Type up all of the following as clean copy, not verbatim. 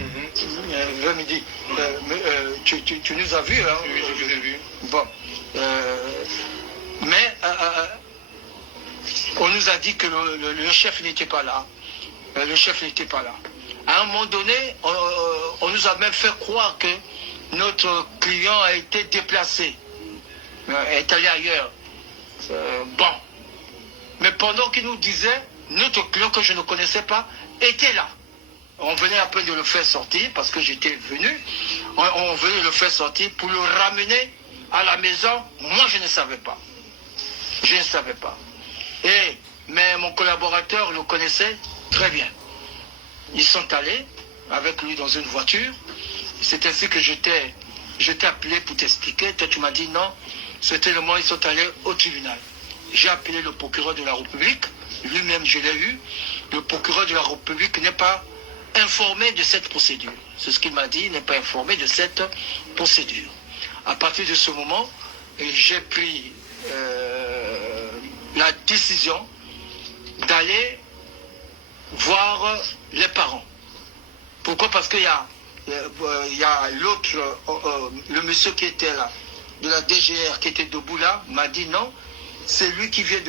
Il me dit, tu nous as vus, hein? Oui, je vous ai vu. Bon. Mais on nous a dit que le chef n'était pas là. Le chef n'était pas là. À un moment donné, on nous a même fait croire que notre client a été déplacé, est allé ailleurs. Bon. Mais pendant qu'il nous disait, notre client que je ne connaissais pas était là. On venait à peine de le faire sortir parce que j'étais venu. On venait le faire sortir pour le ramener à la maison. Moi, je ne savais pas. Je ne savais pas. Mais mon collaborateur le connaissait très bien. Ils sont allés avec lui dans une voiture. C'est ainsi que je t'ai appelé pour t'expliquer. Toi, tu m'as dit non. C'était le moment où ils sont allés au tribunal. J'ai appelé le procureur de la République. Lui-même, je l'ai eu. Le procureur de la République n'est pas informé de cette procédure. C'est ce qu'il m'a dit, il n'est pas informé de cette procédure. À partir de ce moment, j'ai pris la décision d'aller voir les parents. Pourquoi? Parce qu'il y a l'autre, le monsieur qui était là, de la DGR qui était debout là, m'a dit non, c'est lui qui vient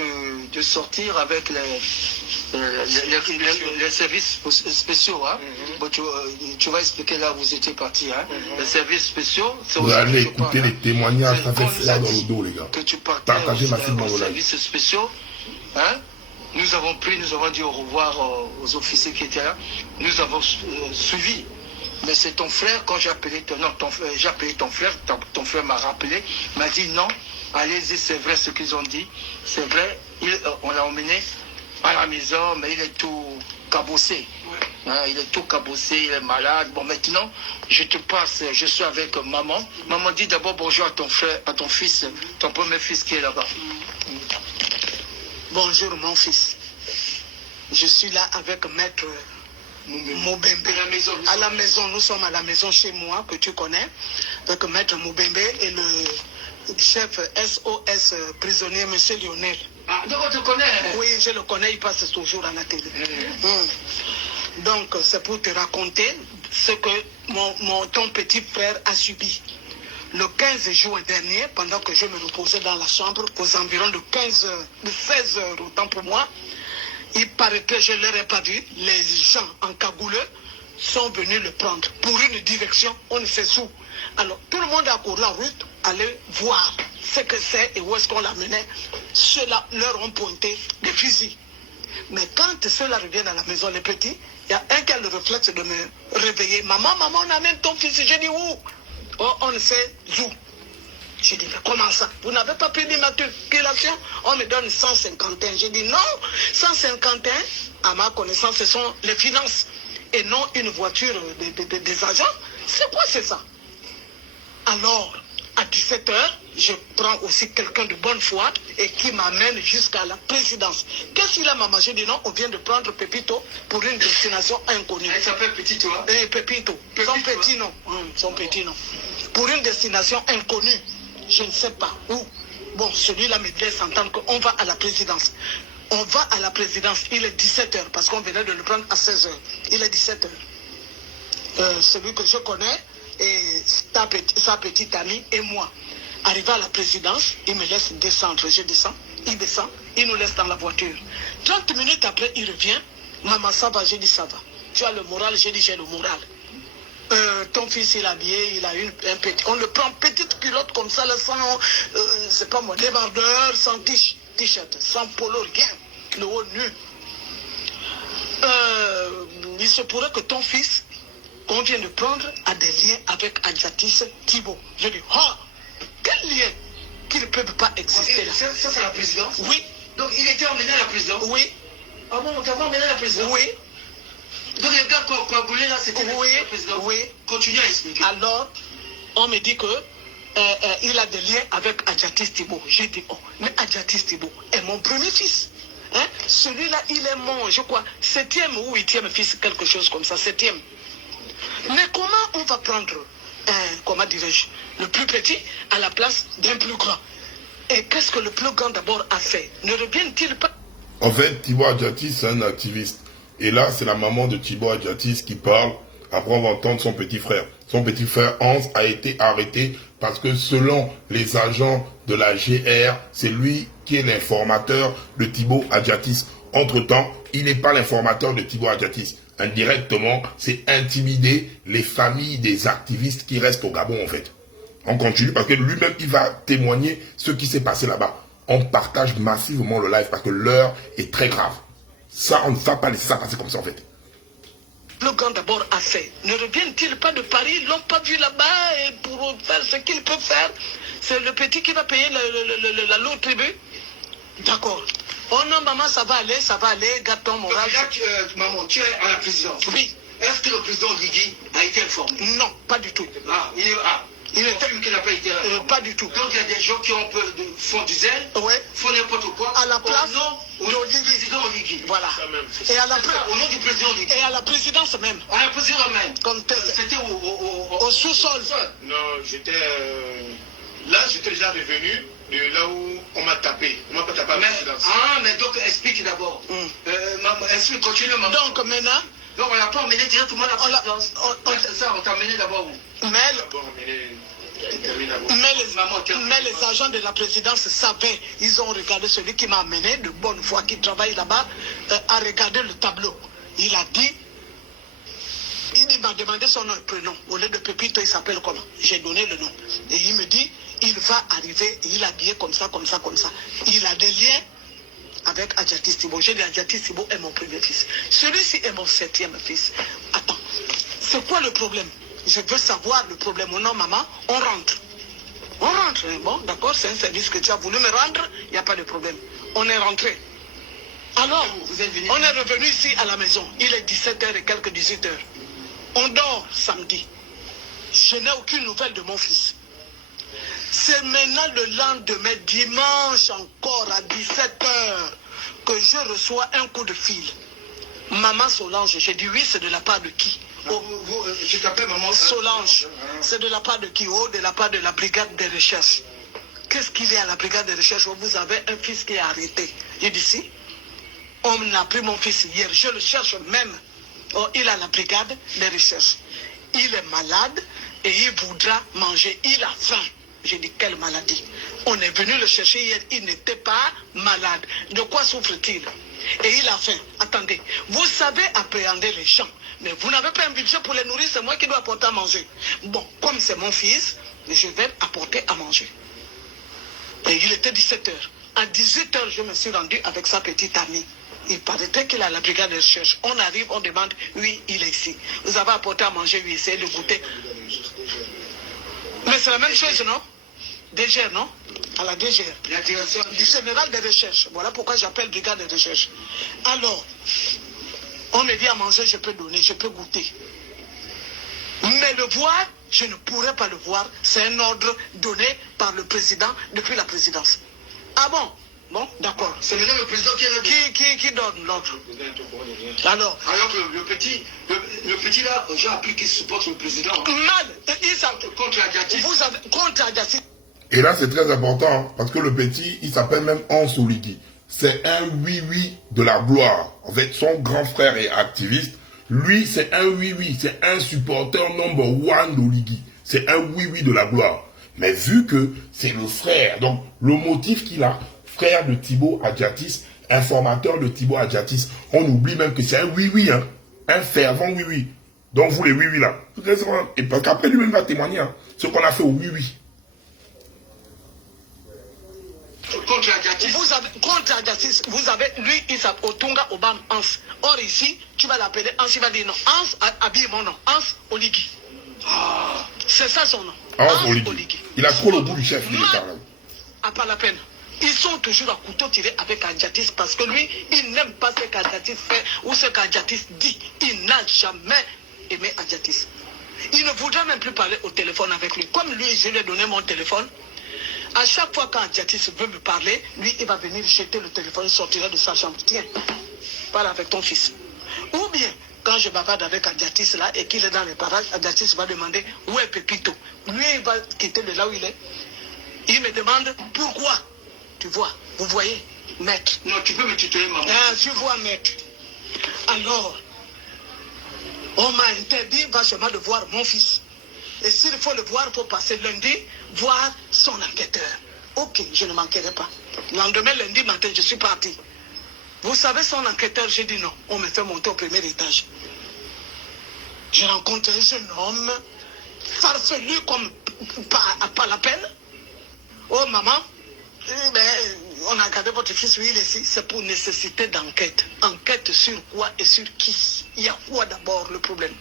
de sortir avec les services spéciaux. Hein? Bon, tu vas expliquer là où vous étiez parti. Hein? Les services spéciaux, c'est vous allez écouter les témoignages, ça fait froid dans le dos, les gars. Que tu partais aux services spéciaux. Hein? Nous avons dit au revoir aux officiers qui étaient là. Nous avons suivi. Mais c'est ton frère, quand j'ai appelé ton frère, ton frère m'a rappelé, m'a dit non, allez-y, c'est vrai ce qu'ils ont dit. C'est vrai, on l'a emmené à la maison, mais il est tout cabossé. Hein, il est tout cabossé, il est malade. Bon, maintenant, je te passe, je suis avec maman. Maman dit d'abord bonjour à ton frère, à ton fils, ton premier fils qui est là-bas. Bonjour mon fils. Je suis là avec maître Moubembe. À la maison, nous sommes à la maison chez moi, que tu connais. Donc maître Moubembe et le chef SOS prisonnier, monsieur Lionel. Ah, donc on te connaît? Oui, je le connais, il passe toujours à la télé. Donc c'est pour te raconter ce que ton petit frère a subi. Le 15 juin dernier, pendant que je me reposais dans la chambre, aux environs de 16 heures, autant pour moi, il paraît que je ne l'aurais pas vu, les gens en cagouleux sont venus le prendre pour une direction, on ne sait où. Alors tout le monde a couru la route, aller voir ce que c'est et où est-ce qu'on l'amenait. Ceux-là leur ont pointé des fusils. Mais quand ceux-là reviennent à la maison, les petits, il y a un qui a le réflexe de me réveiller. Maman, on amène ton fils. J'ai dit où? Oh, on ne sait où. J'ai dit, mais comment ça? Vous n'avez pas pris l'immatriculation? On me donne 151. J'ai dit non, 151, à ma connaissance, ce sont les finances et non une voiture des agents. C'est quoi c'est ça? Alors, à 17h, je prends aussi quelqu'un de bonne foi et qui m'amène jusqu'à la présidence. Qu'est-ce qu'il a, maman? J'ai dit non, on vient de prendre Pépito pour une destination inconnue. Elle s'appelle Pépito, hein? Pépito. Son petit nom. Son petit nom. Pour une destination inconnue. Je ne sais pas où. Bon, celui-là me laisse entendre qu'on va à la présidence. On va à la présidence, il est 17h, parce qu'on venait de le prendre à 16h. Il est 17h. Celui que je connais, et sa petite amie et moi. Arrivé à la présidence, il me laisse descendre. Je descends, il nous laisse dans la voiture. 30 minutes après, il revient. Maman, ça va? J'ai dit ça va. Tu as le moral? J'ai dit j'ai le moral. Ton fils il est habillé, il a un petit, on le prend petite culotte comme ça, sans, c'est pas moi, débardeur, sans t-shirt, sans polo, rien, le haut nu. Il se pourrait que ton fils, qu'on vient de prendre, a des liens avec Adjatis Thibault. Je dis, quel lien qui ne peut pas exister là? Ça c'est la présidence? Oui. Donc il était emmené à la présidence? Oui. Ah bon, on t'a emmené à la présidence? Oui. Donc les gars coagulés là, c'était oui, le président. Oui. Continue à expliquer. Alors, on me dit que il a des liens avec Adjatis Thibault. J'ai dit, mais Adjatis Thibault est mon premier fils. Hein? Celui-là, il est mon, je crois, 7e ou 8e fils, quelque chose comme ça, 7e. Mais comment on va prendre, comment dirais-je, le plus petit à la place d'un plus grand? Et qu'est-ce que le plus grand d'abord a fait? Ne revient-il pas? En fait, Thibault Adjatis, c'est un activiste. Et là, c'est la maman de Thibault Adjatis qui parle Après, on va entendre son petit frère. Son petit frère Hans a été arrêté parce que selon les agents de la GR, c'est lui qui est l'informateur de Thibaut Adjatis. Entre-temps, il n'est pas l'informateur de Thibaut Adjatis. Indirectement, c'est intimider les familles des activistes qui restent au Gabon, en fait. On continue parce que lui-même, il va témoigner ce qui s'est passé là-bas. On partage massivement le live parce que l'heure est très grave. Ça, on ne va pas laisser ça passer comme ça, en fait. Le grand d'abord a fait. Ne reviennent-ils pas de Paris? Ils ne l'ont pas vu là-bas et pour faire ce qu'ils peuvent faire, c'est le petit qui va payer la lourde tribu. D'accord. Oh non, maman, ça va aller, garde ton moral. Maman, tu es à la présidence. Oui. Est-ce que le président Ligui a été informé? Non, pas du tout. Il est qu'il n'a pas été informé. Pas du tout. Donc il y a des gens qui font du zèle, font n'importe quoi. À la place au nom du président Ligui. Voilà. Et à la au nom du président Ligui. Et à la présidence même. À la présidence même. C'était au sous-sol. Non, j'étais déjà revenu de là où on m'a tapé. On m'a pas tapé à la présidence. Mais donc explique d'abord. Explique, continue maman. Donc maintenant. Donc on l'a pas emmené directement à la présidence. C'est ça, on t'a emmené d'abord où? Mais les agents de la présidence savaient, ils ont regardé celui qui m'a amené, de bonne foi, qui travaille là-bas, à regarder le tableau. Il a dit, il m'a demandé son nom et prénom. Au lieu de Pépito, il s'appelle comment? J'ai donné le nom. Et il me dit, il va arriver, il est habillé comme ça, comme ça, comme ça. Il a des liens avec Adjatis Thibaut. J'ai dit Adjatis Thibaut est mon premier fils. Celui-ci est mon 7e fils. Attends, c'est quoi le problème? Je veux savoir le problème. Non, maman, on rentre. On rentre. Bon, d'accord, c'est un service que tu as voulu me rendre, il n'y a pas de problème. On est rentré. Alors, on est revenu ici à la maison. Il est 17h et quelques 18h. On dort samedi. Je n'ai aucune nouvelle de mon fils. C'est maintenant le lendemain, dimanche encore à 17h, que je reçois un coup de fil. Maman Solange, j'ai dit oui, c'est de la part de qui? Je t'appelle maman Solange, c'est de la part de qui? De la part de la brigade de recherche. Qu'est-ce qu'il y a à la brigade de recherche? Vous avez un fils qui est arrêté. J'ai dit si. On a pris mon fils hier, je le cherche même. Il est à la brigade de recherche. Il est malade et il voudra manger. Il a faim. J'ai dit, quelle maladie? On est venu le chercher hier, il n'était pas malade. De quoi souffre-t-il? Et il a faim. Attendez, vous savez appréhender les gens, mais vous n'avez pas un budget pour les nourrir, c'est moi qui dois apporter à manger. Bon, comme c'est mon fils, je vais apporter à manger. Et il était 17h. À 18h, je me suis rendu avec sa petite amie. Il paraîtrait qu'il est à la brigade de recherche. On arrive, on demande, oui, il est ici. Vous avez apporté à manger, oui, essayez de goûter. Mais c'est la même chose, non? DGR, non? À la DGR. La direction du général de recherche. Voilà pourquoi j'appelle brigade de recherche. Alors, on me dit à manger, je peux donner, je peux goûter. Mais le voir, je ne pourrais pas le voir. C'est un ordre donné par le président depuis la présidence. Ah bon? Bon, d'accord. C'est maintenant le président qui donne l'ordre. Alors que le petit là, j'ai appris qu'il supporte le président. Mal. Contre Adjatis. Vous avez contre Adjatis. Et là, c'est très important, hein, parce que le petit, il s'appelle même Hans Oligui. C'est un oui-oui de la gloire. En fait, son grand frère est activiste. Lui, c'est un oui-oui. C'est un supporter number one d'Oligui. C'est un oui-oui de la gloire. Mais vu que c'est le frère, donc le motif qu'il a, frère de Thibaut Adjatis, informateur de Thibaut Adjatis, on oublie même que c'est un oui-oui, hein, un fervent oui-oui. Donc vous les oui-oui là. Et parce qu'après lui-même va témoigner, hein, ce qu'on a fait au oui-oui. Contre Adjatis. Contre Adjatis, vous avez, lui, il s'appelle Otunga Obam Hans. Or ici, tu vas l'appeler Hans, il va dire non. Hans, habille mon nom. Hans Oligui. C'est ça son nom. Hans Oligui. Il a trop le goût du chef militaire là. À pas la peine. Ils sont toujours à couteau tiré avec Adjatis parce que lui, il n'aime pas ce qu'Adjatis fait ou ce qu'Adjatis dit. Il n'a jamais aimé Adjatis. Il ne voudra même plus parler au téléphone avec lui. Comme lui, je lui ai donné mon téléphone. À chaque fois quand Adjatis veut me parler, lui, il va venir jeter le téléphone, il sortira de sa chambre. Tiens, parle avec ton fils. Ou bien, quand je bavarde avec Adjatis là et qu'il est dans les parages, Adjatis va demander où est Pépito. Lui, il va quitter de là où il est. Il me demande pourquoi. Tu vois, vous voyez, maître. Non, tu peux me tutoyer, maman. Tu vois, maître. Alors, On m'a interdit vachement de voir mon fils. Et s'il faut le voir, il faut passer lundi, voir son enquêteur. Ok, je ne manquerai pas. Le lendemain, lundi matin, je suis parti. Vous savez, son enquêteur, j'ai dit non. On me fait monter au premier étage. Je rencontre un jeune homme, farfelu comme pas la peine. Oh maman, on a gardé votre fils, oui, il est ici. C'est pour nécessité d'enquête. Enquête sur quoi et sur qui? Il y a quoi d'abord le problème?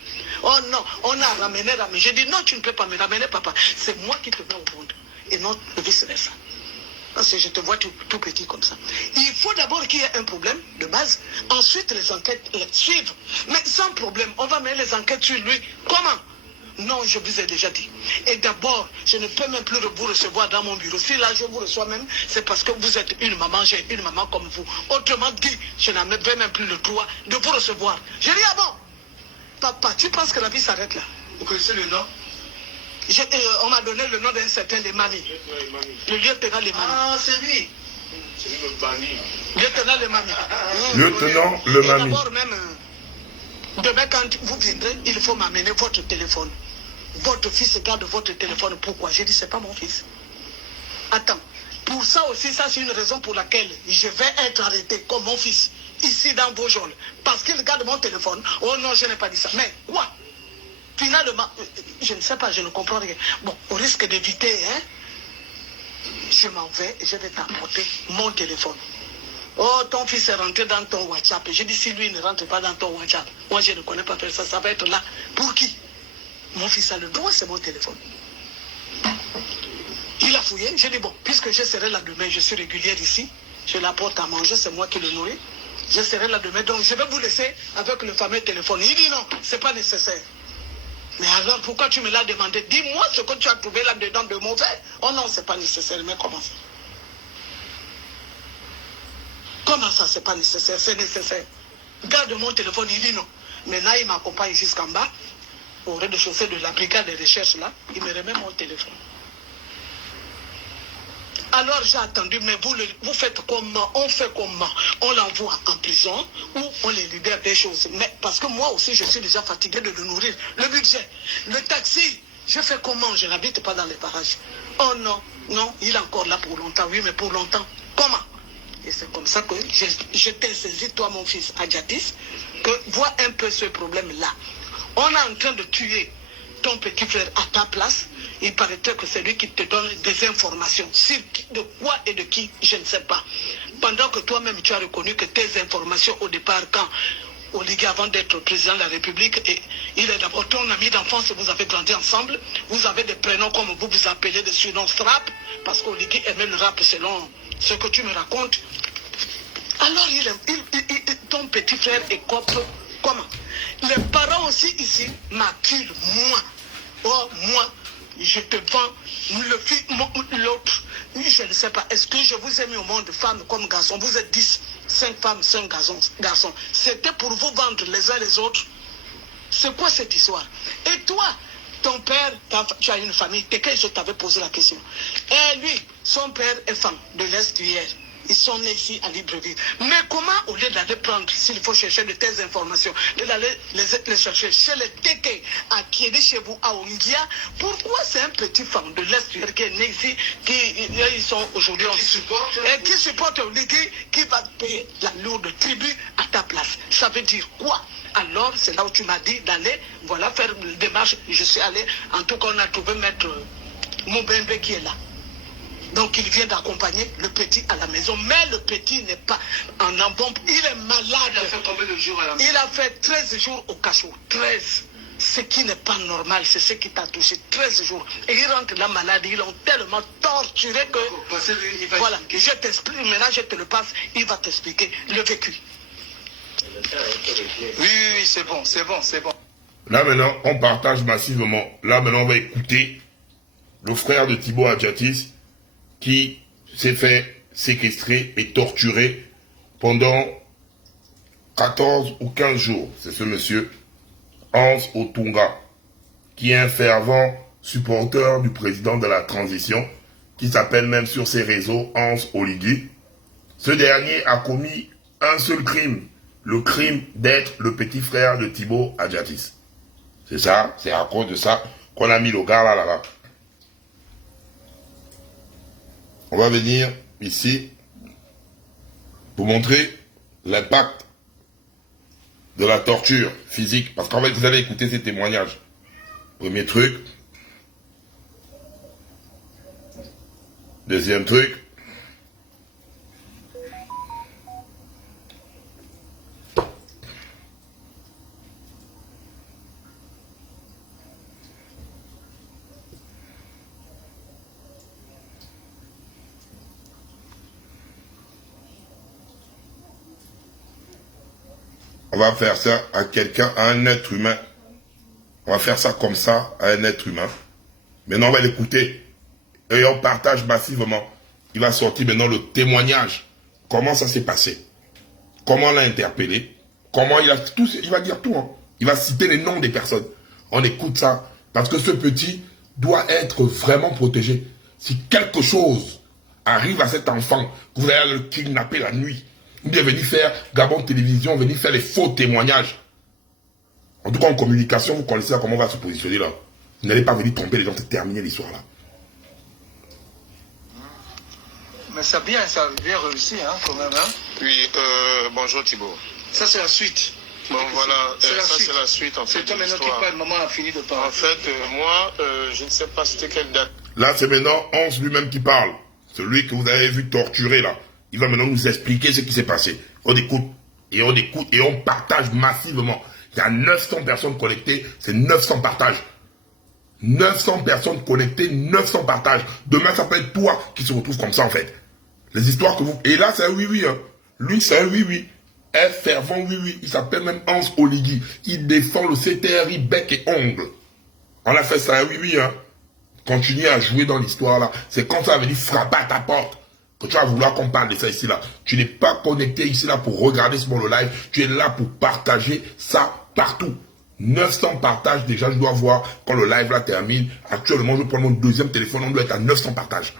Oh non, on a ramené. J'ai dit non, tu ne peux pas me ramener, papa. C'est moi qui te mets au monde. Et non vice-versa. Parce que je te vois tout petit comme ça. Il faut d'abord qu'il y ait un problème de base. Ensuite, les enquêtes suivent. Mais sans problème, on va mettre les enquêtes sur lui. Comment? Non, je vous ai déjà dit. Et d'abord, je ne peux même plus vous recevoir dans mon bureau. Si là, je vous reçois même, c'est parce que vous êtes une maman, j'ai une maman comme vous. Autrement dit, je n'avais même plus le droit de vous recevoir. J'ai dit, ah bon? Papa, tu penses que la vie s'arrête là? Vous connaissez le nom? On m'a donné le nom d'un certain Lemani. Le lieutenant Lemani. Ah, c'est lui. C'est le Bani. Lieutenant Lemani. Lieutenant Lemani. Et d'abord même, demain quand vous viendrez, il faut m'amener votre téléphone. Votre fils garde votre téléphone. Pourquoi? J'ai dit, c'est pas mon fils. Attends. Pour ça aussi, ça c'est une raison pour laquelle je vais être arrêté comme mon fils. Ici dans vos geôles. Parce qu'il garde mon téléphone. Oh non, je n'ai pas dit ça. Mais quoi? Finalement, je ne sais pas, je ne comprends rien. Bon, au risque d'éviter, hein, je m'en vais et je vais t'apporter mon téléphone. Oh, ton fils est rentré dans ton WhatsApp. J'ai dit, si lui ne rentre pas dans ton WhatsApp, moi je ne connais pas faire ça, ça va être là. Pour qui? Mon fils a le droit, c'est mon téléphone. Il a fouillé, j'ai dit, bon, puisque je serai là demain, je suis régulière ici, je l'apporte à manger, c'est moi qui le nourris. Je serai là demain, donc je vais vous laisser avec le fameux téléphone. Il dit non, c'est pas nécessaire. Mais alors, pourquoi tu me l'as demandé? Dis-moi ce que tu as trouvé là-dedans de mauvais. Oh non, c'est pas nécessaire. Mais comment ça? Comment ça, c'est pas nécessaire? C'est nécessaire. Garde mon téléphone, il dit non. Maintenant, il m'accompagne jusqu'en bas, au rez-de-chaussée de la brigade de recherche là. Il me remet mon téléphone. Alors j'ai attendu, mais vous faites comment? On fait comment? On l'envoie en prison ou on les libère des choses? Mais parce que moi aussi, je suis déjà fatigué de le nourrir. Le budget, le taxi, je fais comment? Je n'habite pas dans les parages. Oh non, non, il est encore là pour longtemps. Oui, mais pour longtemps. Comment? Et c'est comme ça que je t'ai saisi, toi mon fils Adjatis, que vois un peu ce problème-là. On est en train de tuer ton petit frère à ta place. Il paraîtrait que c'est lui qui te donne des informations. De quoi et de qui, je ne sais pas. Pendant que toi-même, tu as reconnu que tes informations au départ, quand Oligui, avant d'être président de la République, et il est d'abord ton ami d'enfance, vous avez grandi ensemble, vous avez des prénoms comme vous vous appelez, des surnoms rap, parce qu'Oligui aimait le rap selon ce que tu me racontes. Alors, ton petit frère est comment? Les parents aussi ici m'acculent, moi. Oh, moi, je te vends l'autre. Je ne sais pas. Est-ce que je vous ai mis au monde femmes comme garçons? Vous êtes 10, 5 femmes, 5 garçons. C'était pour vous vendre les uns les autres. C'est quoi cette histoire? Et toi, ton père, tu as une famille. Dès que je t'avais posé la question. Et lui, son père est femme de l'Est hier. Ils sont nés ici à Libreville. Mais comment, au lieu d'aller prendre, s'il faut chercher de telles informations, d'aller les chercher chez les Téké, à Kiedi, chez vous, à Ongia, pourquoi c'est un petit femme de l'Est qui est né ici, ils sont aujourd'hui en qui supporte Oligui, qui va payer la lourde tribu à ta place? Ça veut dire quoi? Alors, c'est là où tu m'as dit d'aller, voilà, faire une démarche. Je suis allé, en tout cas, on a trouvé maître Moubembe qui est là. Donc il vient d'accompagner le petit à la maison. Mais le petit n'est pas en embombe. Il est malade. Il a fait combien de jours à la maison? Il a fait 13 jours au cachot. 13. Ce qui n'est pas normal, c'est ce qui t'a touché. 13 jours. Et il rentre là malade. Ils l'ont tellement torturé que... Voilà. Je t'explique. Maintenant, je te le passe. Il va t'expliquer le vécu. Oui, c'est bon, c'est bon, c'est bon. Là maintenant, on partage massivement. Là maintenant, on va écouter le frère de Thibaut Adjatis, qui s'est fait séquestrer et torturer pendant 14 ou 15 jours. C'est ce monsieur, Hans Otunga, qui est un fervent supporter du président de la transition, qui s'appelle même sur ses réseaux Hans Oligui. Ce dernier a commis un seul crime, le crime d'être le petit frère de Thibaut Adjatis. C'est ça, c'est à cause de ça qu'on a mis le gars là. On va venir ici pour montrer l'impact de la torture physique. Parce qu'en fait, vous allez écouter ces témoignages. Premier truc. Deuxième truc. On va faire ça à quelqu'un, à un être humain. On va faire ça comme ça à un être humain. Maintenant, on va l'écouter. Et on partage massivement. Il va sortir maintenant le témoignage. Comment ça s'est passé. Comment on l'a interpellé. Comment il a tout. Il va dire tout. Hein. Il va citer les noms des personnes. On écoute ça. Parce que ce petit doit être vraiment protégé. Si quelque chose arrive à cet enfant, que vous allez le kidnapper la nuit, ou bien venir faire Gabon Télévision, venir faire les faux témoignages. En tout cas, en communication, vous connaissez comment on va se positionner là. Vous n'allez pas venir tromper les gens, c'est terminé l'histoire là. Mais ça a bien réussi, hein, quand même. Hein. Oui, bonjour Thibault. Ça, c'est la suite. Bon, voilà, c'est la suite en fait. C'est toi maintenant qui parle, maman a fini de parler. En fait, moi, je ne sais pas c'était quelle date. Là, c'est maintenant Hans lui-même qui parle. Celui que vous avez vu torturer là. Il va maintenant nous expliquer ce qui s'est passé. On écoute, et on partage massivement. Il y a 900 personnes connectées, c'est 900 partages. 900 personnes connectées, 900 partages. Demain, ça peut être toi qui se retrouve comme ça en fait. Les histoires que vous... Et là, c'est un oui-oui. Hein. Lui, c'est un oui-oui. Un fervent oui-oui. Il s'appelle même Hans Oligui. Il défend le CTRI bec et ongle. On a fait ça un oui-oui. Hein. Continue à jouer dans l'histoire là. C'est quand ça va venir frapper à ta porte que tu vas vouloir qu'on parle de ça ici là. Tu n'es pas connecté ici là pour regarder ce le live. Tu es là pour partager ça partout. 900 partages déjà, je dois voir quand le live là termine. Actuellement, je prends mon deuxième téléphone, on doit être à 900 partages.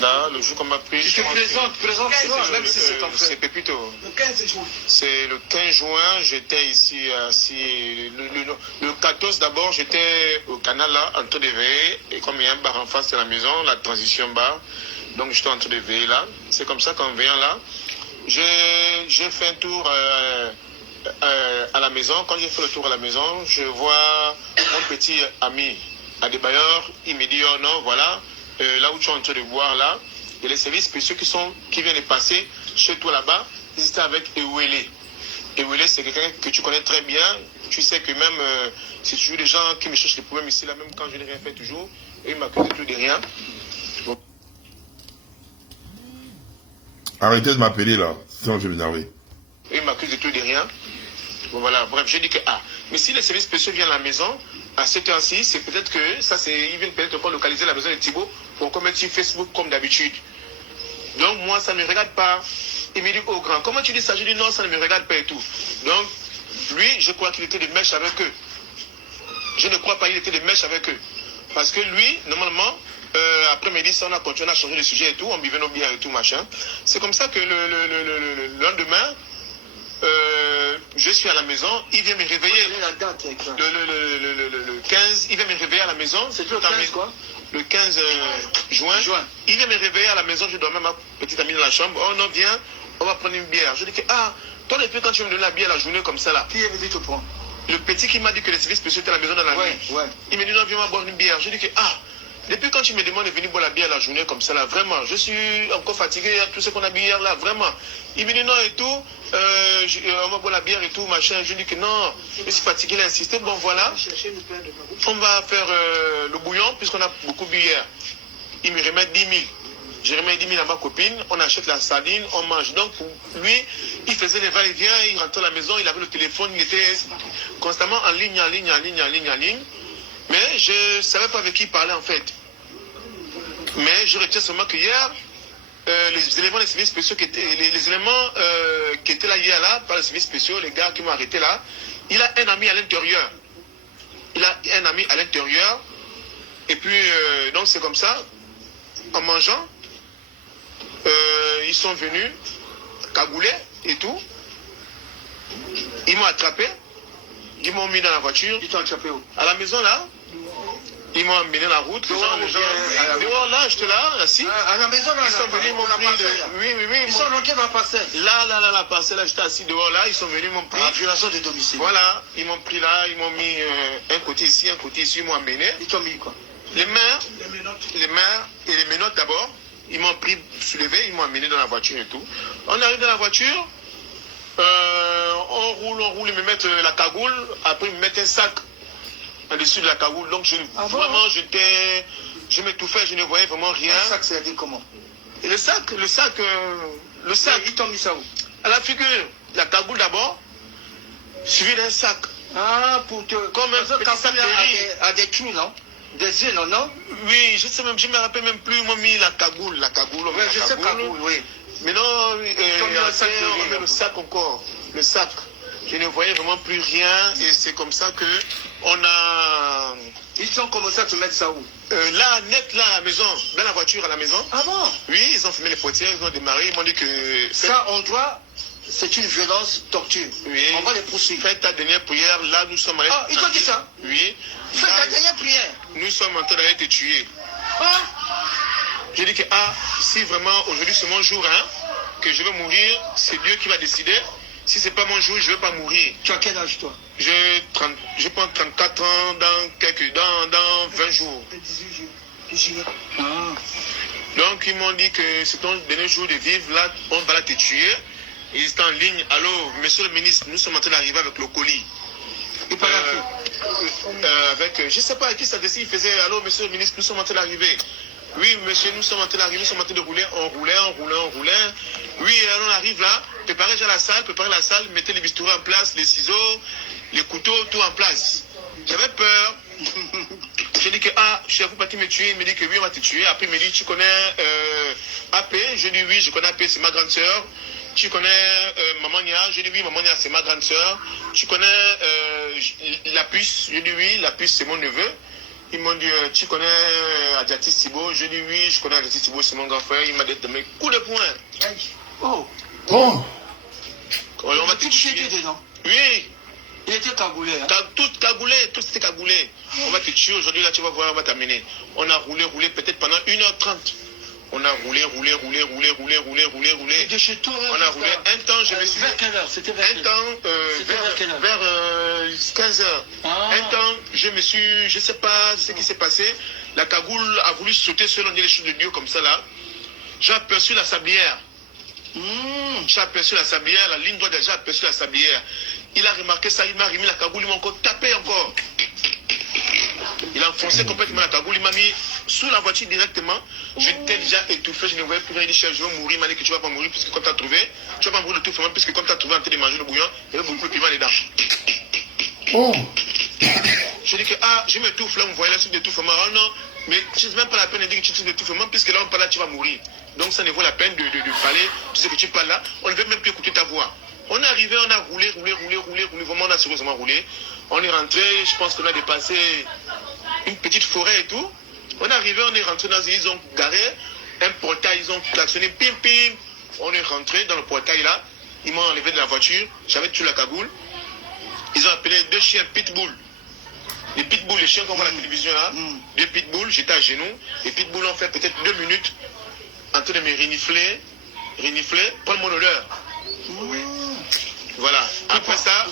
Là, le jour qu'on m'a pris... Je te présente, même si c'est ton frère. C'est Pépito. Le 15 juin. C'est le 15 juin, j'étais ici, le 14 d'abord, j'étais au canal là, en train de veiller, et comme il y a un bar en face de la maison, la transition bar, donc j'étais en train de veiller là. C'est comme ça qu'en veillant là, j'ai fait un tour à la maison. Quand j'ai fait le tour à la maison, je vois mon petit ami Adebayor, il me dit, oh non, voilà, là où tu es en train de voir là, il y a les services spéciaux qui viennent de passer chez toi là-bas. Ils étaient avec Ewele. Ewele, c'est quelqu'un que tu connais très bien. Tu sais que même c'est toujours des gens qui me cherchent des problèmes ici là, même quand je n'ai rien fait toujours. Et ils m'accusent de tout de rien. Bon. Arrêtez de m'appeler là, sinon je vais m'énerver. Et ils m'accusent de tout de rien. Bon voilà, bref, j'ai dit que mais si les services spéciaux viennent à la maison, à cette heure-ci, c'est peut-être que ça, ils viennent peut-être encore localiser la maison de Thibault pour qu'on mette sur Facebook comme d'habitude. Donc moi, ça ne me regarde pas. Il me dit, oh grand, comment tu dis ça? Je dis non, ça ne me regarde pas et tout. Donc, lui, je crois qu'il était de mèche avec eux. Je ne crois pas qu'il était de mèche avec eux. Parce que lui, normalement, après-midi, ça, on a continué à changer de sujet et tout, on buvait nos bières et tout, machin. C'est comme ça que le lendemain, je suis à la maison, il vient me réveiller. La date, le 15, il vient me réveiller à la maison. C'est le 15 quoi? Le 15 juin. Il vient me réveiller à la maison, je dormais ma petite amie dans la chambre. Oh non, viens, on va prendre une bière. Je dis que, toi, depuis quand tu me donnes la bière la journée comme ça là? Qui est venu te prendre? Le petit qui m'a dit que les services spéciaux étaient à la maison dans la nuit. Ouais. Il me dit non, viens, on va boire une bière. Je dis que, depuis quand tu me demandes de venir boire la bière la journée comme ça là, vraiment, je suis encore fatigué à tout ce qu'on a bu hier là, vraiment. Il me dit non et tout, on va boire la bière et tout, machin. Je dis que non, je suis fatigué, il a insisté. Bon voilà, on va faire le bouillon puisqu'on a beaucoup bu hier. Il me remet 10 000. Je remets 10 000 à ma copine, on achète la sardine, on mange. Donc pour lui, il faisait les va-et-vient, il rentrait à la maison, il avait le téléphone, il était constamment en ligne. Mais je ne savais pas avec qui il parlait en fait. Mais je retiens seulement que hier, les éléments des services spéciaux qui étaient, les éléments qui étaient là hier là, par les services spéciaux, les gars qui m'ont arrêté là, il a un ami à l'intérieur. Et puis, donc c'est comme ça, en mangeant, ils sont venus, cagoulés et tout. Ils m'ont attrapé. Ils m'ont mis dans la voiture. Ils t'ont attrapé où? À la maison là. Ils m'ont amené la route. Dehors là, j'étais là, assis. À la maison, là, ils sont venus, ils m'ont pris. Oui. Ils sont rentrés dans la parcelle. Là, la parcelle, là, j'étais assis dehors là. Ils sont venus, ils m'ont pris. Violation de domicile. Voilà, ils m'ont pris là, ils m'ont mis un côté ici, ils m'ont amené. Ils t'ont mis quoi? Les mains et les menottes d'abord. Ils m'ont pris, soulevé, ils m'ont amené dans la voiture et tout. On arrive dans la voiture, on roule, ils me mettent la cagoule, après ils me mettent un sac en-dessus de la cagoule. Donc vraiment, je m'étouffais, je ne voyais vraiment rien. Le sac, c'est comment? Et le sac, ils t'ont mis ça où? À la figure, la cagoule d'abord, suivi d'un sac. Ah, pour te... Comme un petit sac de riz. À des trous, non? Des yeux, non? Oui, je me rappelle même plus, ils m'ont mis la cagoule. Oui, je sais cagoule, oui. Mais non, on met le sac encore. Le sac. Je ne voyais vraiment plus rien et c'est comme ça que on a... Ils ont commencé à te mettre ça où? Là, net, là, à la maison, dans la voiture à la maison. Ah bon? Oui, ils ont fumé les portières, ils ont démarré, ils m'ont dit que... Ça, on doit... C'est une violence torture. Oui. On va les poursuivre. Fais ta dernière prière, là, nous sommes allés... Ah, ils t'ont dit ça? Oui. Fais ta dernière prière. Nous sommes en train d'aller te tuer. Ah. J'ai dit que, si vraiment, aujourd'hui c'est mon jour, hein, que je vais mourir, c'est Dieu qui va décider. Si c'est pas mon jour, je ne vais pas mourir. Tu as quel âge, toi? Je prends 34 ans dans 20 jours. 18 jours. Ah. Donc, ils m'ont dit que c'est ton dernier jour de vivre, là, on va te tuer. Ils étaient en ligne. Allô, monsieur le ministre, nous sommes en train d'arriver avec le colis. Il parlait avec, je ne sais pas à qui ça décide, il faisait, allô, monsieur le ministre, nous sommes en train d'arriver. Oui, monsieur, nous sommes en train d'arriver, nous sommes en train de rouler, on roulait. Oui, on arrive là, préparez déjà la salle, mettez les bistrots en place, les ciseaux, les couteaux, tout en place. J'avais peur. J'ai dit que, je suis à vous parti me tuer. Il me dit que oui, on va te tuer. Après, il me dit, tu connais AP? Je dis oui, je connais AP, c'est ma grande soeur. Tu connais Maman Nia? Je dis oui, Maman Nia, c'est ma grande soeur. Tu connais la puce? Je dis oui, la puce, c'est mon neveu. Ils m'ont dit, tu connais Adjatis Thibault? Je dis oui, je connais Adjatis Thibault, c'est mon grand frère. Il m'a dit, mais coup de poing. Oh. On va te tuer. Dedans. Oui. Il était cagoulé. Hein? Tout c'était cagoulé. On va te tuer aujourd'hui, là, tu vas voir, on va t'amener. On a roulé peut-être pendant 1h30. On a roulé. De chez toi, on a roulé. Un temps, je me suis... Vers quelle heure? C'était vers vers 15h. Un temps, je me suis... Je ne sais pas ce qui s'est passé. La cagoule a voulu sauter selon les choses de Dieu comme ça, là. J'ai aperçu la sablière. J'ai aperçu la sablière, la ligne droite, j'ai aperçu la sablière. Il a remarqué ça, il m'a remis la cagoule, il m'a encore tapé encore. Il a enfoncé complètement la cagoule, il m'a mis sous la voiture directement. J'étais déjà étouffé, je ne voyais plus rien. Il dit, chef, je vais mourir. Il m'a dit que tu ne vas pas mourir puisque comme tu as trouvé, tu ne vas pas mourir de tout fond, puisque comme tu as trouvé en train de manger le bouillon, il y avait beaucoup de piment dedans. Je dis que, je m'étouffe là, on voyait la suite d'étouffement. Oh non, mais tu n'as même pas la peine de dire que tu es d'étouffement, puisque là, on parle là, tu vas mourir. Donc ça ne vaut la peine de parler, tu sais que tu parles là, on ne veut même plus écouter ta voix. On est arrivé, on a roulé, vraiment on a sérieusement roulé. On est rentré, je pense qu'on a dépassé une petite forêt et tout. On est arrivé, on est rentré ils ont garé un portail, ils ont klaxonné, pim. On est rentré dans le portail là, ils m'ont enlevé de la voiture, j'avais tué la cagoule. Ils ont appelé 2 chiens pitbull. Les pitbulls, les chiens qu'on voit à la télévision là, 2 pitbulls, j'étais à genoux. Les pitbulls ont fait peut-être 2 minutes en train de me renifler, prendre mon odeur. Voilà. Après ça,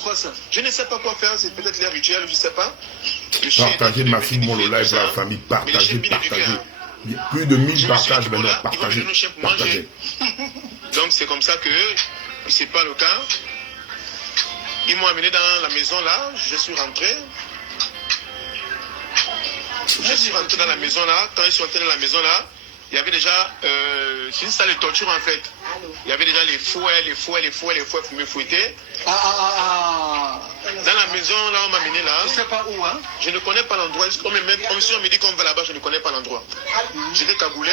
je ne sais pas quoi faire, c'est peut-être les rituels, je ne sais pas. Partagez massivement le live à la famille, partagez. Plus de 1000 partages maintenant, partagez. Donc c'est comme ça que, c'est pas le cas. Ils m'ont amené dans la maison là, je suis rentré. Dans la maison là, quand ils sont rentrés dans la maison là, il y avait déjà, c'est une salle de torture en fait. Il y avait déjà les fouets pour me fouetter. Dans la maison là, on m'a amené là. Je sais pas où, hein? Je ne connais pas l'endroit. On me dit qu'on va là-bas, je ne connais pas l'endroit. J'étais cagoulé.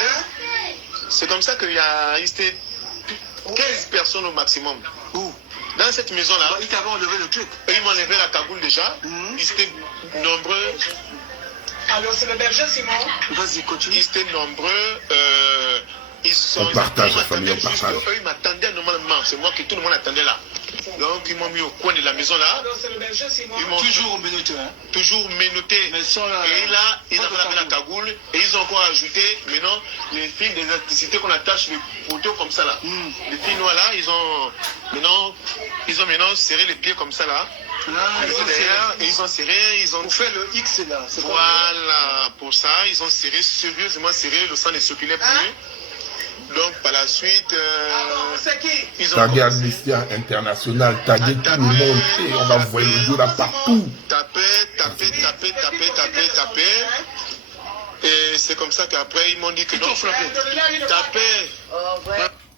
C'est comme ça qu'il y a 15 personnes au maximum. Où? Dans cette maison là. Ils t'avaient enlevé le truc. Ils m'ont enlevé la cagoule déjà. Ils étaient nombreux. Alors c'est le berger Simon. Vas-y, continue. Ils étaient nombreux. On partage la famille, on partage. Eux, ils m'attendaient normalement. C'est moi que tout le monde attendait là. Donc ils m'ont mis au coin de la maison là. Alors c'est le berger Simon. Ils m'ont Toujours menotté, hein. toujours menotté. Mais sans la- Et là, ils avaient la cagoule et ils ont encore ajouté maintenant les fils d'électricité qu'on attache les poteaux comme ça là. Les fils noirs là, ils ont maintenant serré les pieds comme ça là. Là, Ils sont derrière et ils ont serré, ils ont Pour faire le X là. C'est pas voilà, pour ça, ils ont serré, sérieusement serré, le sang ne circulait plus. Donc par la suite, C'est qui? ils ont Taguer commencé Amnesty International, taguer à tout le monde et on va envoyer le dos là partout. taper. Et c'est comme ça qu'après ils m'ont dit que non, taper.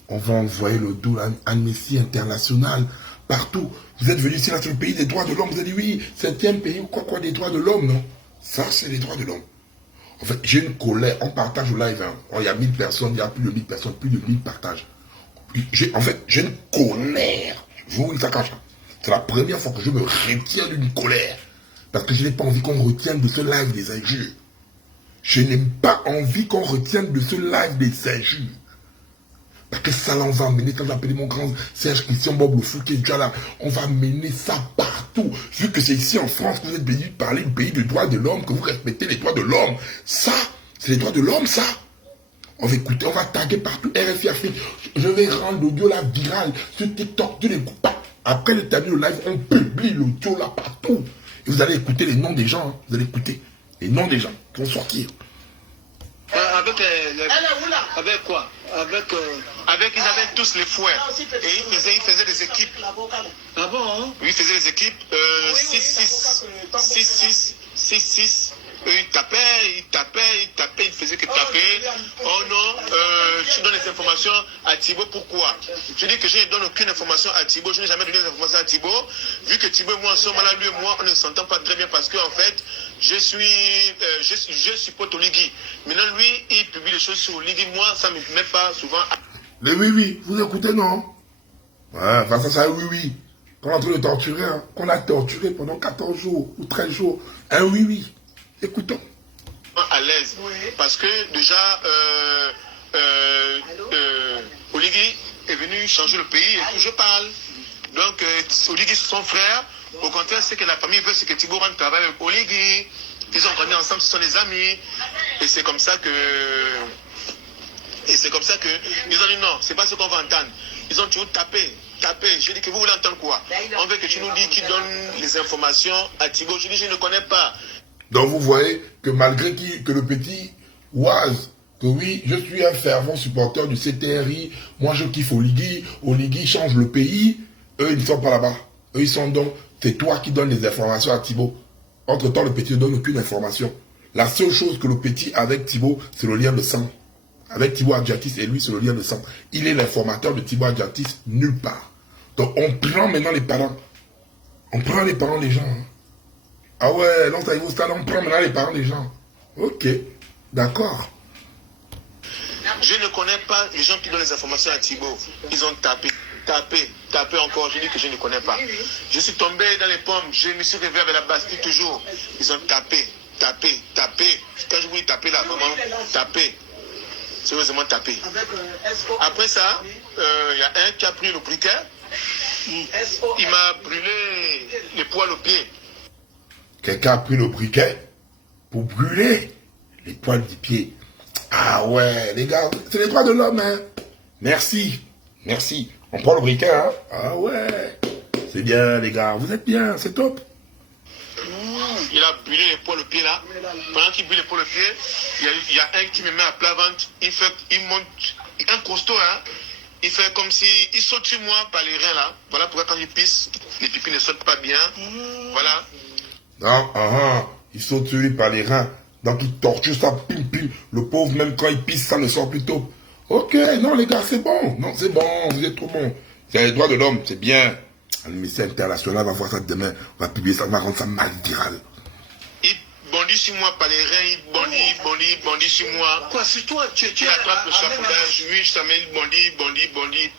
On va envoyer le dos à Amnesty International partout. Vous êtes venus ici, là, c'est le pays des droits de l'homme. Vous avez dit oui, c'est un pays ou quoi des droits de l'homme, non? Ça, c'est les droits de l'homme. En fait, j'ai une colère. On partage au live. Hein. Il y a 1000 personnes, il y a plus de 1000 personnes, plus de 1000 partages. En fait, j'ai une colère. Vous, ça cache. C'est la première fois que je me retiens d'une colère. Parce que je n'ai pas envie qu'on retienne de ce live des injures. Je n'ai pas envie qu'on retienne de ce live des injures. Parce que ça, là, on va amener, quand j'appelle mon grand Serge Christian Bob le fou qui est déjà là, on va amener ça partout. Vu que c'est ici en France que vous êtes venu parler du pays des droits de l'homme, que vous respectez les droits de l'homme. Ça, c'est les droits de l'homme, ça. On va écouter, on va taguer partout. RFI Afrique. Je vais rendre l'audio là viral sur TikTok, tous les groupes. Après le terminer le live, on publie l'audio là partout. Et vous allez écouter les noms des gens. Hein. Vous allez écouter les noms des gens qui vont sortir. Avec quoi? Avec, ils avaient tous les fouets. Et ils faisaient des équipes. Ah bon, hein? Oui, ils faisaient des équipes 6-6. Ils tapaient, ils faisaient que taper. Oh non, tu donnes les informations à Thibaut, pourquoi? Je dis que je ne donne aucune information à Thibaut, je n'ai jamais donné des informations à Thibaut. Vu que Thibaut et moi, en ce moment-là, lui et moi, on ne s'entend pas très bien parce qu'en fait, je supporte Oligui. Maintenant, lui, il publie des choses sur Oligui. Moi, ça ne me met pas souvent à... Les oui, vous écoutez, non? Ouais, face à ça, oui. Qu'on est en train de torturer, hein. Qu'on a torturé pendant 14 jours ou 13 jours. Un oui. Écoutons. À l'aise. Oui. Parce que déjà, Oligui est venu changer le pays et tout, je parle. Donc, Oligui, c'est son frère. Au contraire, c'est que la famille veut, c'est que Thibaut rentre travailler avec Oligui. Ils ont grandi ensemble, ce sont des amis. Et c'est comme ça que... ils ont dit non, c'est pas ce qu'on va entendre. Ils ont toujours tapé. Je dis que vous voulez entendre quoi? On veut que tu nous dis qui donne les informations à Thibaut. Je dis je ne connais pas. Donc vous voyez que malgré que le petit oise, que oui, je suis un fervent supporter du CTRI, moi je kiffe Oligui change le pays, eux ils ne sont pas là-bas. Eux ils sont donc, c'est toi qui donnes les informations à Thibaut. Entre-temps, le petit ne donne aucune information. La seule chose que le petit a avec Thibaut, c'est le lien de sang. Avec Thibaut Adjatis et lui, c'est le lien de sang. Il est l'informateur de Thibaut Adjatis nulle part. Donc on prend maintenant les parents. On prend les parents des gens. Hein. Ah ouais, donc ça y est, on prend maintenant les parents des gens. Ok, d'accord. Je ne connais pas les gens qui donnent les informations à Thibaut. Ils ont tapé encore. Je dis que je ne connais pas. Je suis tombé dans les pommes. Je me suis réveillé avec la Bastille toujours. Ils ont tapé. Quand je voulais taper là, vraiment, taper. Sérieusement taper. Après ça, il y a un qui a pris le briquet. Il m'a brûlé les poils aux pieds. Quelqu'un a pris le briquet pour brûler les poils du pied. Ah ouais, les gars, c'est les droits de l'homme, hein. Merci. On prend le briquet, hein. Ah ouais, c'est bien, les gars, vous êtes bien, c'est top. Il a brûlé les poils aux pieds là. Pendant qu'il brûle les poils aux pieds, il y a un qui me met à plat ventre. Il monte, un costaud, hein. Il fait comme si, il saute sur moi par les reins là. Voilà pourquoi quand il pisse, les pipis ne sautent pas bien. Voilà. Non, il saute sur lui par les reins. Donc il torture ça, pim. Le pauvre, même quand il pisse, ça ne sort plus tôt. Ok, non les gars, c'est bon. Non, c'est bon, vous êtes trop bon. C'est les droits de l'homme, c'est bien. L'Amnesty International va voir ça demain. On va publier ça, on va rendre ça mal viral. Il bondit sur moi par les reins, il bondit sur moi. Quoi, c'est toi, tu attrapes le chapeau-d'âge, oui, je t'amène, bondit,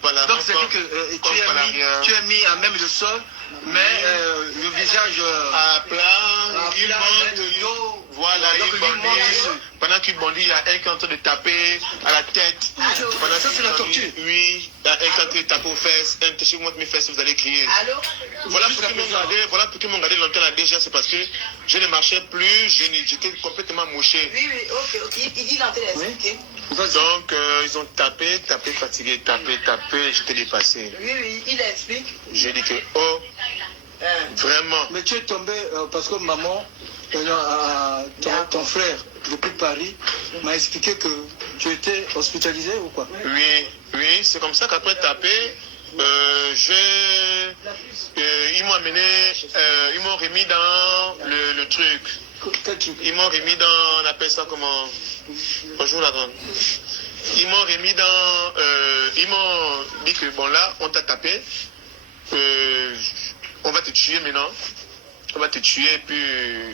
par la donc c'est dit que tu as mis à même le sol, mais le visage à plat, il monte, voilà, il Pendant qu'il bondit, il y a un qui est en train de taper à la tête. Allô? Pendant Ça, c'est la torture. Oui, il y a un qui est en train de taper aux fesses. Un qui montre mes fesses, vous allez crier. Allô? Voilà pour qu'ils m'ont gardé longtemps là déjà, c'est parce que je ne marchais plus, j'étais complètement mouché. Oui, ok. Il dit l'antenne est expliqué. Donc, ils ont tapé, fatigué, tapé, j'étais dépassé. Oui, il explique. J'ai dit que, oh, vraiment. Mais tu es tombé parce que maman, ton frère, depuis Paris, m'a expliqué que tu étais hospitalisé ou quoi? Oui, c'est comme ça qu'après taper, ils m'ont amené, ils m'ont remis dans le truc. Quel truc? Ils m'ont remis dans, on appelle ça comment? Bonjour la grande. Ils m'ont remis dans, ils m'ont dit que bon là, on t'a tapé, on va te tuer maintenant, on va te tuer puis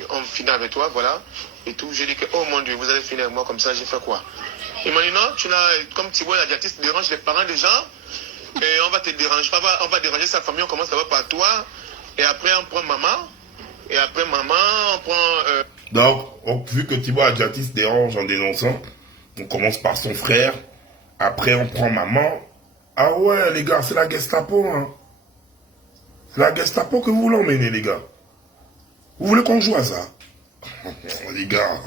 on finit avec toi, voilà, et tout. J'ai dit que oh mon Dieu, vous allez finir avec moi comme ça, j'ai fait quoi? Ils m'ont dit non, tu n'as, comme tu vois, la dialyse dérange les parents des gens, et on va te déranger, on va déranger sa famille, on commence d'abord par toi, et après on prend maman, et après maman, on prend... Donc, vu que Thibaut Adjatis dérange en dénonçant, on commence par son frère, après on prend maman. Ah ouais, les gars, c'est la Gestapo, hein. C'est la Gestapo que vous voulez emmener, les gars. Vous voulez qu'on joue à ça? Les gars,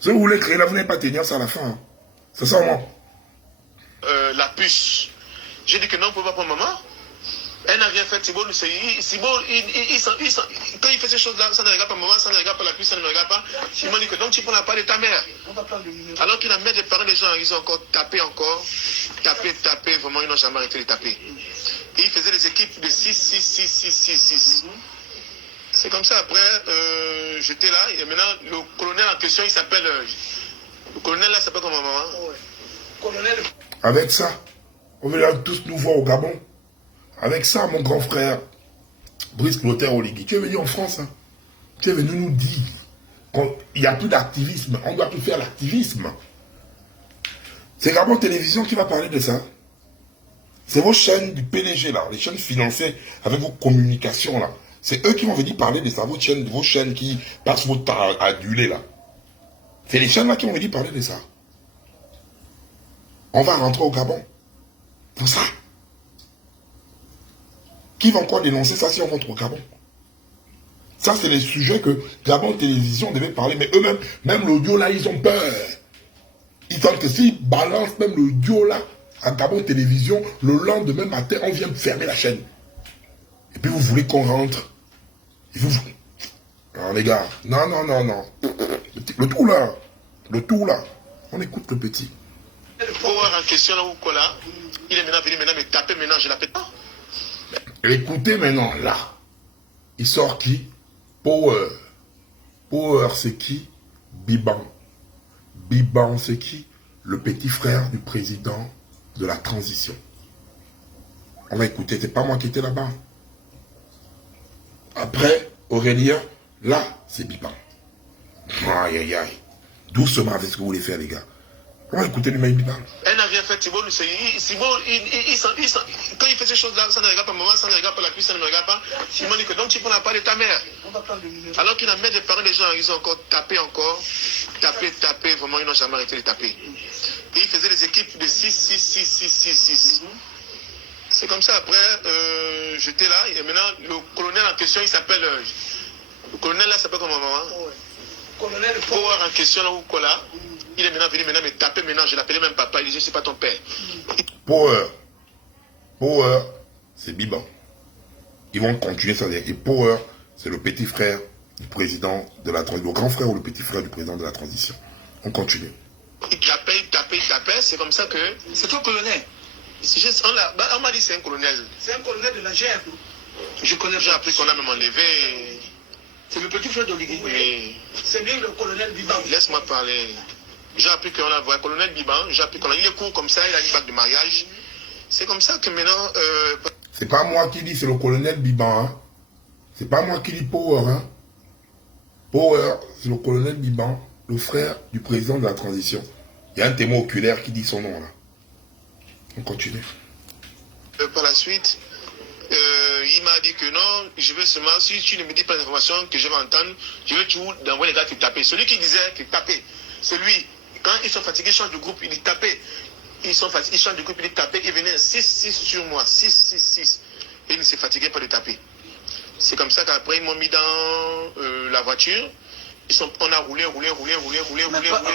si vous voulez créer là, vous n'allez pas tenir ça à la fin. Hein. C'est ça, moi. La puce. J'ai dit que non, on ne peut pas prendre maman. Elle n'a rien fait, Thibaut, quand il fait ces choses-là, ça ne regarde pas maman, ça ne regarde pas la puce, ça ne me regarde pas. Il m'a dit que donc tu prends la part de ta mère. Alors qu'il a mis des parents des gens, ils ont encore tapé, vraiment, ils n'ont jamais arrêté de taper. Et ils faisaient des équipes de 6. C'est comme ça, après, j'étais là, et maintenant, le colonel en question, il s'appelle... le colonel là, s'appelle comment, maman? Colonel. Avec ça, on veut tous nous voir au Gabon. Avec ça, mon grand frère, Brice Clotaire Oligui, tu es venu en France. Hein. Tu es venu nous dire qu'il n'y a plus d'activisme. On ne doit plus faire l'activisme. C'est Gabon Télévision qui va parler de ça. C'est vos chaînes du PDG, là, les chaînes financées avec vos communications, là. C'est eux qui vont venir parler de ça, vos chaînes qui passent votre temps à aduler, là. C'est les chaînes, là, qui vont venir parler de ça. On va rentrer au Gabon. Pour ça. Qui va encore dénoncer ça si on rentre au Gabon? Ça, c'est les sujets que Gabon Télévision devait parler. Mais eux-mêmes, même l'audio là, ils ont peur. Ils pensent que s'ils balancent même l'audio là à Gabon Télévision, le lendemain matin, on vient fermer la chaîne. Et puis vous voulez qu'on rentre. Et vous... Alors les gars, non. Le tout là, on écoute le petit. Le pouvoir en question là, ou quoi là, il est maintenant venu me taper, maintenant je l'appelle pas. Écoutez maintenant, là, il sort qui? Power. Power, c'est qui? Biban. Biban, c'est qui? Le petit frère du président de la transition. On va écouter, c'est pas moi qui étais là-bas. Après, Aurélien, là, c'est Biban. Aïe. Doucement avec ce que vous voulez faire, les gars. On va écouter le même Biban. Elle n'a rien fait, Thibaut, quand il fait ces choses-là, ça ne regarde pas maman, ça ne regarde pas la puce, ça ne me regarde pas. Il m'a dit que donc tu prends la part de ta mère. Alors qu'il a mis des parents des gens, ils ont encore tapé, vraiment, ils n'ont jamais arrêté de taper. Et ils faisaient des équipes de 6. C'est comme ça, après, j'étais là, et maintenant, le colonel en question, il s'appelle... le colonel là s'appelle comment, maman? Colonel Power en question, là, ou quoi là? Il est maintenant venu me taper, maintenant, je l'appelais même papa, il disait, c'est pas ton père. Power, c'est Biban. Ils vont continuer ça. Et Power, c'est le petit frère du président de la transition. Le grand frère ou le petit frère du président de la transition. On continue. Il tapait, c'est comme ça que... C'est un colonel. On m'a dit c'est un colonel. C'est un colonel de la GR. Je connais J'ai pas. appris qu'on a même enlevé. C'est le petit frère d'Oligui. Oui. C'est lui le colonel Biban. Laisse-moi parler. J'ai appris qu'on a un colonel Biban. J'ai appris qu'on a... Il est court comme ça, il a une bague de mariage. C'est comme ça que maintenant... C'est pas moi qui dis, c'est le colonel Biban. Hein. C'est pas moi qui dis Power. Hein. Power, c'est le colonel Biban, le frère du président de la transition. Il y a un témoin oculaire qui dit son nom là. On continue. Par la suite, il m'a dit que non, je veux seulement, si tu ne me dis pas l'information que je vais entendre, je vais tout d'envoyer les gars te taper. Celui qui disait que taper, C'est lui. Quand ils sont fatigués, ils changent de groupe, ils tapaient. Ils sont fatigués, ils changent de groupe, ils tapaient. Ils venaient 6-6 sur moi. 6-6-6. Et ils ne se fatiguaient pas de taper. C'est comme ça qu'après, ils m'ont mis dans la voiture. On a roulé.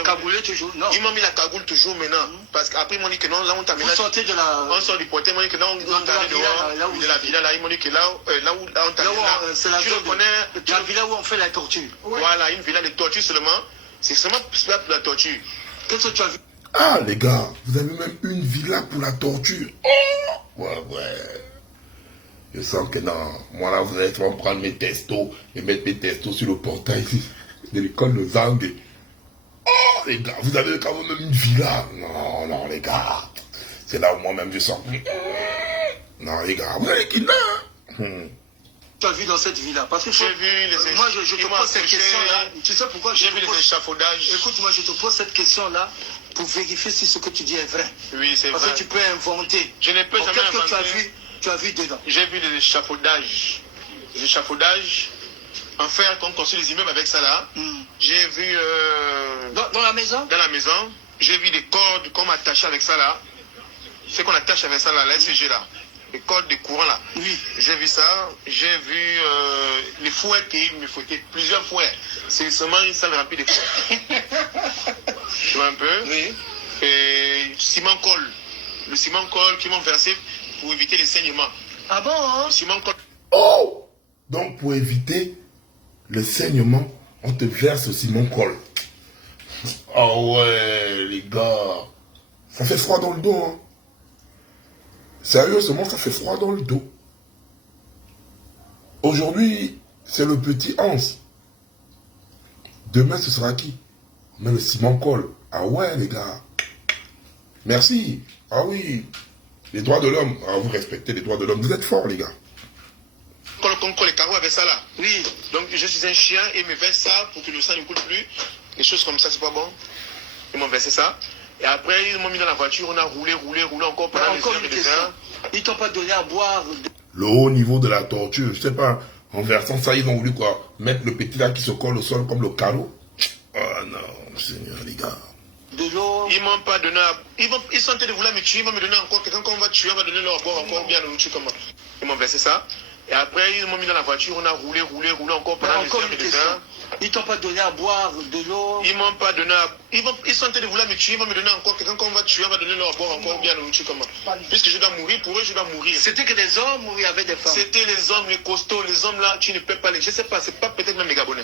Cagoulé toujours, non. Ils m'ont mis la cagoule toujours maintenant. Parce qu'après, ils m'ont dit que non, là, on t'amène. Vous sortez de la... On sort du portail, ils m'ont dit que là, on t'amène dehors. De la villa, là, ils m'ont dit que là, on t'amène là. C'est la zone de la villa où on fait la torture. Voilà, une villa de torture seulement. C'est seulement pour la torture. Qu'est-ce que tu as vu? Ah, les gars, vous avez même une villa pour la torture. Oh, ouais. Je sens que non. Moi, là, vous allez prendre mes testos et mettre mes testos sur le portail ici de l'école de Zangue. Oh, les gars, vous avez quand même une villa. Non, les gars. C'est là où moi-même je sens. Non, les gars, vous avez qui là? Tu as vu dans cette villa? Parce que j'ai vu les moi, je te pose cette question-là. Tu sais pourquoi j'ai vu les échafaudages. Écoute, moi, je te pose cette question-là pour vérifier si ce que tu dis est vrai. Oui, c'est vrai. Parce que tu peux inventer. Je ne peux jamais inventer. Qu'est-ce que tu as vu dedans? J'ai vu les échafaudages. Les échafaudages. En fer, qu'on construit les immeubles avec ça là. J'ai vu... Dans la maison? Dans la maison. J'ai vu des cordes qu'on m'attache avec ça là. Ce qu'on attache avec ça là, la SCG là. Les cordes de courant là. Oui. J'ai vu ça. J'ai vu les fouets qui me foutaient. Plusieurs fouets. C'est seulement une salle remplie de fouets. Tu vois un peu? Oui. Et ciment colle. Le ciment colle qu'ils m'ont versé pour éviter les saignements. Ah bon, hein? Le ciment colle. Oh! Donc, pour éviter le saignement, on te verse le ciment colle. Oh ouais, les gars. Ça fait froid dans le dos, hein. Sérieusement, ça fait froid dans le dos. Aujourd'hui, c'est le petit Hans. Demain, ce sera qui? Mais le ciment colle. Ah ouais, les gars. Merci. Ah oui. Les droits de l'homme. Ah, vous respectez les droits de l'homme. Vous êtes forts, les gars. Qu'on colle les carreaux avec ça là. Oui. Donc, je suis un chien et ils me versent ça pour que le sang ne coule plus. Des choses comme ça, c'est pas bon. Ils m'ont versé ça. Et après, ils m'ont mis dans la voiture. On a roulé encore pendant des heures et des heures. Ils t'ont pas donné à boire. Le haut niveau de la torture, je sais pas, en versant ça, ils ont voulu quoi? Mettre le petit là qui se colle au sol comme le carreau? Oh non, Seigneur, les gars. De l'eau. Ils m'ont pas donné à... Ils sont en train de vouloir me tuer, ils vont me donner encore quelqu'un qu'on va tuer, on va donner leur boire encore bien nourriture comme ça. Ils m'ont versé ça. Et après, ils m'ont mis dans la voiture, on a roulé encore pendant des heures et des heures. Ils t'ont pas donné à boire de l'eau. Ils m'ont pas donné à... Ils sont en train de vouloir me tuer, ils vont me donner encore quelqu'un qu'on va tuer, on va donner leur boire encore bien nourriture comme ça. Puisque je dois mourir, pour eux, je dois mourir. C'était que des hommes ou il y avait des femmes? C'était les hommes, les costauds, les hommes là, tu ne peux pas les... Je sais pas, c'est pas peut-être même les Gabonais.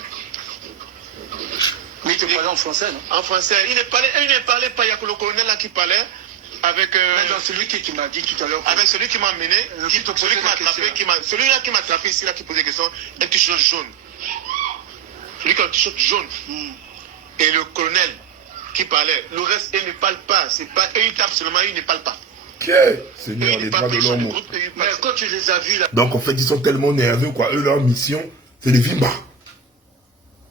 Mais ils te parlaient en français, non? En français. Il ne parlait pas, il y a que le colonel là qui parlait. Avec celui qui m'a dit tout à l'heure. Avec celui qui m'a amené, celui qui m'a attrapé, celui-là qui m'a attrapé ici, là, qui posait des questions, un t-shirt jaune. Celui qui a un t-shirt jaune. Et le colonel qui parlait. Le reste, ils ne parlent pas. C'est pas, eux, ils tapent seulement, ils ne parlent pas. Ok, Seigneur, les droits de l'homme. Mais quand tu les as vus là. Donc en fait, ils sont tellement nerveux, quoi. Eux, leur mission, c'est les Vimba.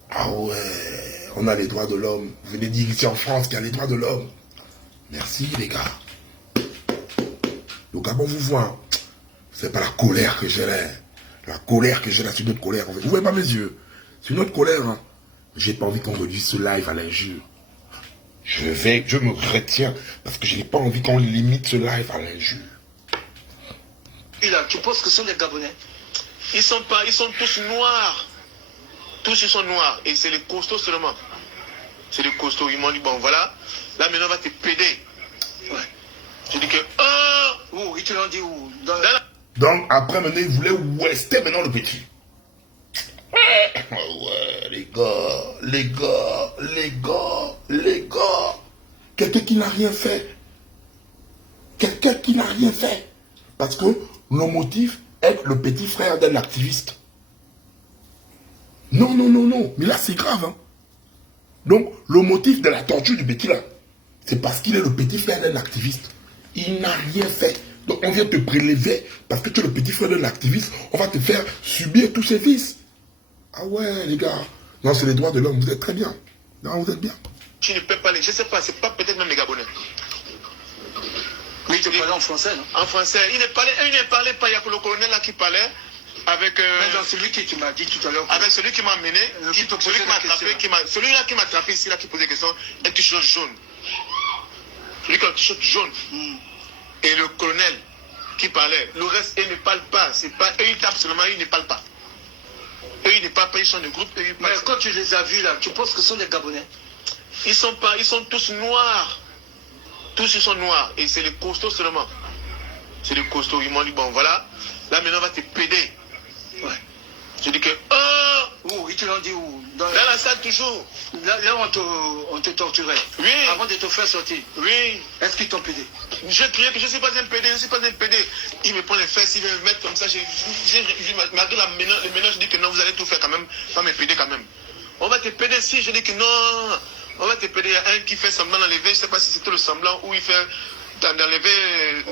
Ah ouais, on a les droits de l'homme. Vous venez dire ici en France qu'il y a les droits de l'homme. Merci les gars. Le Gabon vous voit. C'est pas la colère que j'ai là. La colère que j'ai là, c'est une autre colère. En fait. Vous voyez pas mes yeux. C'est une autre colère. Hein. J'ai pas envie qu'on réduise ce live à l'injure. Je me retiens parce que je n'ai pas envie qu'on limite ce live à l'injure. Et là, tu penses que ce sont des Gabonais? Ils sont tous noirs. Tous ils sont noirs. Et c'est les costauds seulement. C'est les costauds. Ils m'ont dit, bon voilà. Là, maintenant, on va te péder. Ouais. J'ai dit que... Où? Ils te l'ont dit où? Donc, après, maintenant, ils voulaient ouester maintenant le petit. Oh ouais, les gars. Quelqu'un qui n'a rien fait. Parce que le motif est le petit frère d'un activiste. Non. Mais là, c'est grave, hein. Donc, le motif de la torture du petit là, c'est parce qu'il est le petit frère d'un activiste. Il n'a rien fait. Donc, on vient te prélever parce que tu es le petit frère d'un activiste. On va te faire subir tous ses vices. Ah ouais, les gars. Non, c'est les droits de l'homme. Vous êtes très bien. Non, vous êtes bien. Tu ne peux pas les... Je sais pas, c'est pas peut-être même les Gabonais. Mais il te parlait en français, non? En français. Il ne parlait pas, il y a que le colonel là qui parlait. avec... Mais dans celui que tu m'as dit tout à l'heure. Avec celui qui m'a amené, celui-là qui m'a attrapé ici, là, qui posait des questions, un t-shirt jaune. Celui qui a un t-shirt jaune. Et le colonel qui parlait. Le reste, ils ne parlent pas. C'est pas eux, ils tapent seulement, ils ne parlent pas. Eux, ils ne parlent pas, ils sont de groupe. Eux, ils Mais parlent. quand tu les as vus là, tu penses que ce sont des Gabonais? Ils sont tous noirs. Tous ils sont noirs. Et c'est les costauds seulement. C'est les costauds. Ils m'ont dit, bon voilà, là maintenant on va te péder. Ouais. Je dis que, Où? Ils te l'ont dit où? Dans la salle toujours. Là on te torturait. Oui. Avant de te faire sortir. Oui. Est-ce qu'ils t'ont pédé? J'ai crié que je ne suis pas un pédé, je ne suis pas un pédé. Il me prend les fesses, il veut me mettre comme ça. Malgré le ménage, je dis que non, vous allez tout faire quand même, pas me péder quand même. On va te péder si, je dis que non, on va te péder. Il y a un qui fait semblant d'enlever, je ne sais pas si c'était le semblant où il fait d'enlever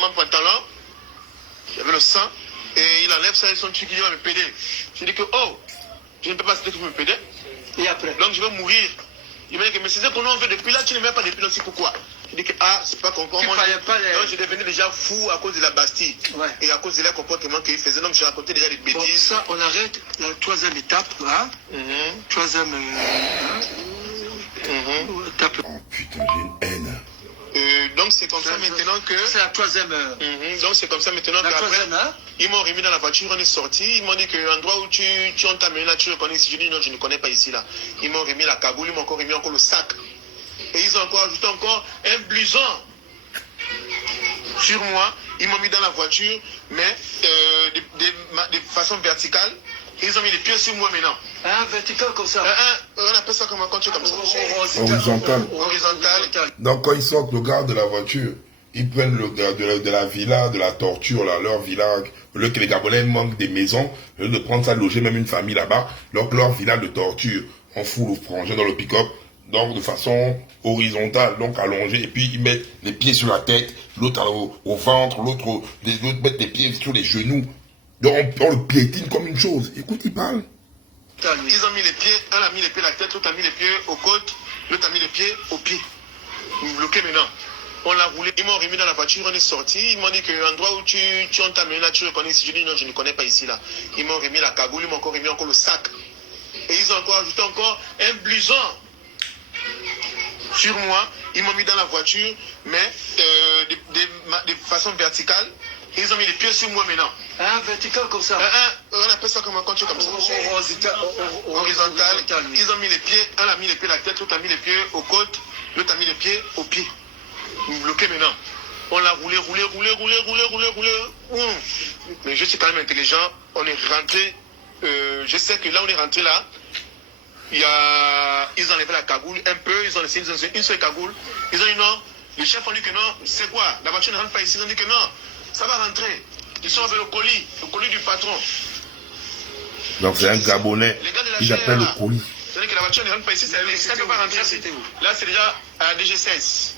mon pantalon. Il y avait le sang, et il enlève ça, ils sont tués qui va me péder. Je dis que, je ne peux pas citer que vous me pédez. Et après? Donc je vais mourir. Il m'a dit que, mais c'est ça qu'on en fait depuis là, tu ne mets pas depuis là, c'est pourquoi? Je dis que, c'est pas qu'on comprend. Donc je devenais déjà fou à cause de la Bastille. Ouais. Et à cause de leur comportement qu'ils faisaient. Donc je racontais déjà des bêtises. Bon, ça, on arrête la troisième étape. Hein? Troisième étape. Oh putain, j'ai une haine. Donc c'est comme ça maintenant que... C'est la troisième... Donc c'est comme ça maintenant la qu'après, troisième, hein? ils m'ont remis dans la voiture, on est sorti. Ils m'ont dit que l'endroit où tu as amené là, tu le connais ici. Je dis non, je ne connais pas ici là. Ils m'ont remis la cagoule, ils m'ont encore remis le sac. Et ils ont encore ajouté encore un blouson sur moi. Ils m'ont mis dans la voiture, mais de façon verticale. Ils ont mis les pieds sur moi maintenant. Vertical comme ça. On appelle ça comment quand tu es comme ça? Horizontal. Horizontal. Donc quand ils sortent le gars de la voiture, ils prennent de la villa, de la torture, là, leur villa. Au lieu que les Gabonais manquent des maisons, au lieu de prendre ça, loger même une famille là-bas, donc leur villa de torture, on fout le frangin dans le pick-up, donc de façon horizontale, donc allongée, et puis ils mettent les pieds sur la tête, l'autre au ventre, l'autre mettent les pieds sur les genoux. Donc on le piétine comme une chose. Écoute, il parle. Ils ont mis les pieds, un a mis les pieds à la tête, l'autre a mis les pieds aux côtes, l'autre a mis les pieds aux pieds. Bloqué maintenant. On l'a roulé, ils m'ont remis dans la voiture, on est sorti. Ils m'ont dit que l'endroit où tu as amené là, tu le connais ici. Je dis non, je ne connais pas ici là. Ils m'ont remis la cagoule, ils m'ont encore remis le sac. Et ils ont encore ajouté encore un blouson sur moi. Ils m'ont mis dans la voiture, mais de façon verticale. Ils ont mis les pieds sur moi maintenant. Vertical comme ça. On appelle ça comment quand tu es comme ça? Horizontal. Ils ont mis les pieds, un a mis les pieds à la tête, l'autre a mis les pieds aux côtes, l'autre a mis les pieds aux pieds. Bloqué maintenant. On l'a roulé. Mais je suis quand même intelligent. On est rentré. Je sais que là on est rentré là. Ils ont enlevé la cagoule un peu. Ils ont laissé une seule cagoule. Ils ont dit non. Le chef a dit que non. C'est quoi? La voiture ne rentre pas ici. Ils ont dit que non. Ça va rentrer. Ils sont avec le colis du patron. Donc c'est un Gabonais. Ils appellent le colis. C'est-à-dire que la voiture ne rentre pas ici. Ça ne peut pas rentrer. Là c'est déjà à la DG16.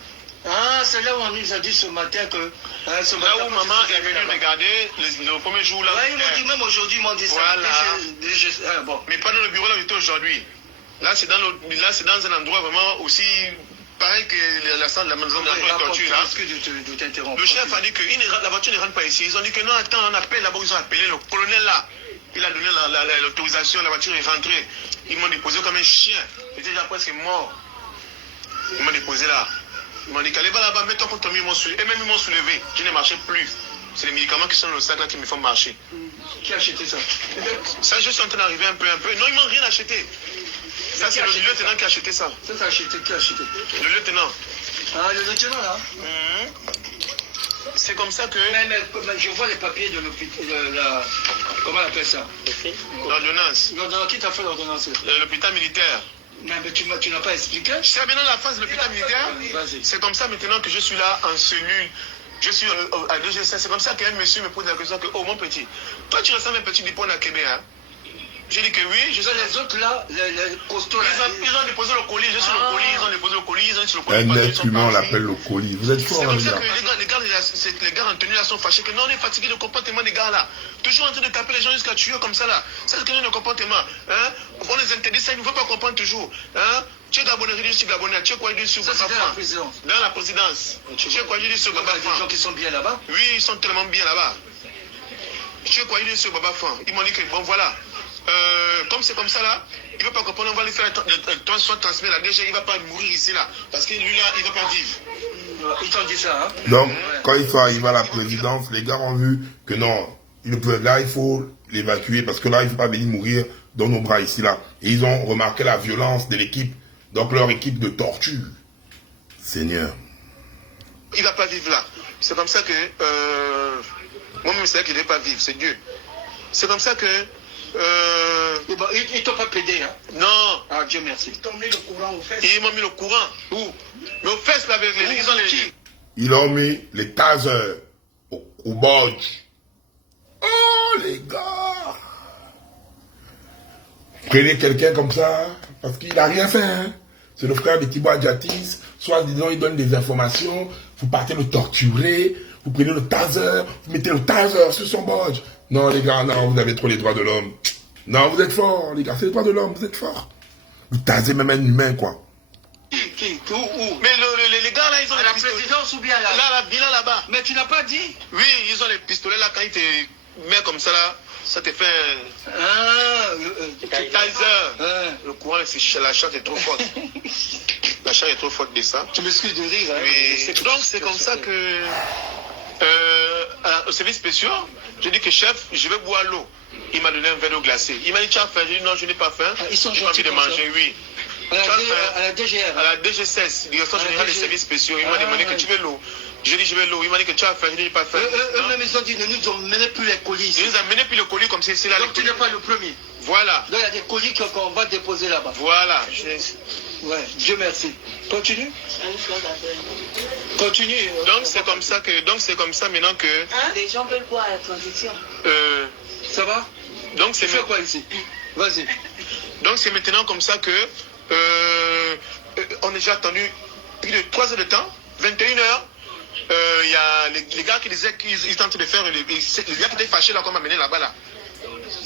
C'est là où on nous a dit ce matin que... là où maman est venue regarder le premier jour là. Ouais, ils m'ont dit, même aujourd'hui, ils m'ont dit voilà. ça. Bon. Mais pas dans le bureau là où j'étais aujourd'hui. Là c'est dans un endroit vraiment aussi... Pareil que la salle de la maison de torture là. Le chef a dit que la voiture ne rentre pas ici. Ils ont dit que non, attends, on appelle là-bas. Ils ont appelé le colonel là. Il a donné l'autorisation, la voiture est rentrée. Ils m'ont déposé comme un chien. J'étais déjà presque mort. Ils m'ont déposé là. Ils m'ont dit qu'allez va là-bas, mets-toi contre moi, ils m'ont soulevé. Et même ils m'ont soulevé. Je ne marchais plus. C'est les médicaments qui sont dans le sac là qui me font marcher. Qui a acheté ça? Ça, je suis en train d'arriver un peu. Non, ils m'ont rien acheté. Ça, c'est le lieutenant qui a acheté ça. Ça, c'est acheté. Qui a acheté? Le lieutenant. Le lieutenant, là. C'est comme ça que... Mais je vois les papiers de l'hôpital... Comment on appelle ça? L'ordonnance. L'ordonnance, qui t'a fait l'ordonnance? L'hôpital militaire. Mais tu n'as pas expliqué? Je sais bien dans la phase de l'hôpital militaire. C'est comme ça maintenant que je suis là en cellule. Je suis à 2G5. C'est comme ça qu'un monsieur me pose la question que, mon petit, toi tu ressembles un petit dépôt à Québec, hein? J'ai dit que oui, je sais. Les autres là, les costauds là. Ils ont déposé le colis, je suis le colis, ils ont déposé le colis, ils ont sur le colis. Un être humain, on l'appelle le colis. Vous êtes fort, c'est comme les ça gars. que les gars en tenue là sont fâchés, que non, on est fatigué du comportement des gars là. Toujours en train de taper les gens jusqu'à tuer comme ça là. Ça c'est le comportement. Hein? On les interdit ça, ils ne veulent pas comprendre toujours. Hein? Tu es Gabonais, je dis Gabonais, tu es quoi, je dis sur Baba Franc. Dans la présidence. Tu es quoi, je dis sur Baba Franc. Les gens qui sont bien là-bas? Oui, ils sont tellement bien là-bas. Tu es quoi? Il est sur Baba Fan. Ils m'ont dit que bon voilà. Comme c'est comme ça là, il ne veut pas comprendre, on va lui faire soit transmettre la DG, il ne va pas mourir ici là. Parce que lui là, il ne va pas vivre. Ils t'ont dit ça, hein? Donc, quand ils sont arrivés à la présidence, les gars ont vu que non, là, il faut l'évacuer parce que là, il ne faut pas venir mourir dans nos bras ici là. Et ils ont remarqué la violence de l'équipe, donc leur équipe de torture. Seigneur. Il ne va pas vivre là. C'est comme ça que moi-même, c'est là qu'il ne va pas vivre, c'est Dieu. C'est comme ça que ils t'ont pas pédé, hein? non. Ah, Dieu merci. Ils t'ont mis le courant aux fesses. Ils m'ont mis le courant. Où? Mais aux fesses, là, avec les... Ils ont les... Ils ont mis les tasers au bodge. Oh, les gars! Prenez quelqu'un comme ça, parce qu'il n'a rien fait, hein. C'est le frère de Thibaut Adjatis. Soit, disons, il donne des informations, vous partez le torturer, vous prenez le taser, vous mettez le taser sur son bodge. Non, les gars, non, vous avez trop les droits de l'homme. Non, vous êtes forts, les gars, c'est les droits de l'homme, vous êtes forts. Vous tasez même un humain, quoi. Qui? Où? Mais les gars là, ils ont à les la pistolets. présidence ou bien là? Là, la villa là-bas. Mais tu n'as pas dit? Oui, ils ont les pistolets là, quand ils te mettent comme ça là, ça te fait taser. Le courant, la charge est trop forte. La charge est trop forte de ça. Tu m'excuses de rire, hein? Oui. Donc c'est comme ça que au service spécial, je dis que chef, je vais boire l'eau. Il m'a donné un verre d'eau glacée. Il m'a dit tu as faim? J'ai dit non, je n'ai pas faim. Ils sont j'ai envie gentils de manger, oui. À la DGR. À la DG16, Direction Générale des Services Spéciaux, il m'a demandé que tu veux l'eau. J'ai dit je veux l'eau. Il m'a dit que tu as faim, je n'ai pas faim. Eux-mêmes ils ont dit ne nous emmenez plus les colis ici. Ils nous ont amené plus le colis comme c'est là. Donc tu n'es pas le premier. Voilà. Donc il y a des colis qu'on va déposer là-bas. Voilà. Ouais, Dieu merci. Continue. Continue. Donc c'est comme ça maintenant que. Hein? Les gens veulent voir la transition. Ça va? Donc c'est tu fais quoi ici? Vas-y. Donc c'est maintenant comme ça que on a déjà attendu plus de 3 heures de temps, 21 heures. Il y a les gars qui disaient qu'ils étaient en train de faire les gars qui étaient fâchés là qu'on m'a mené là-bas là.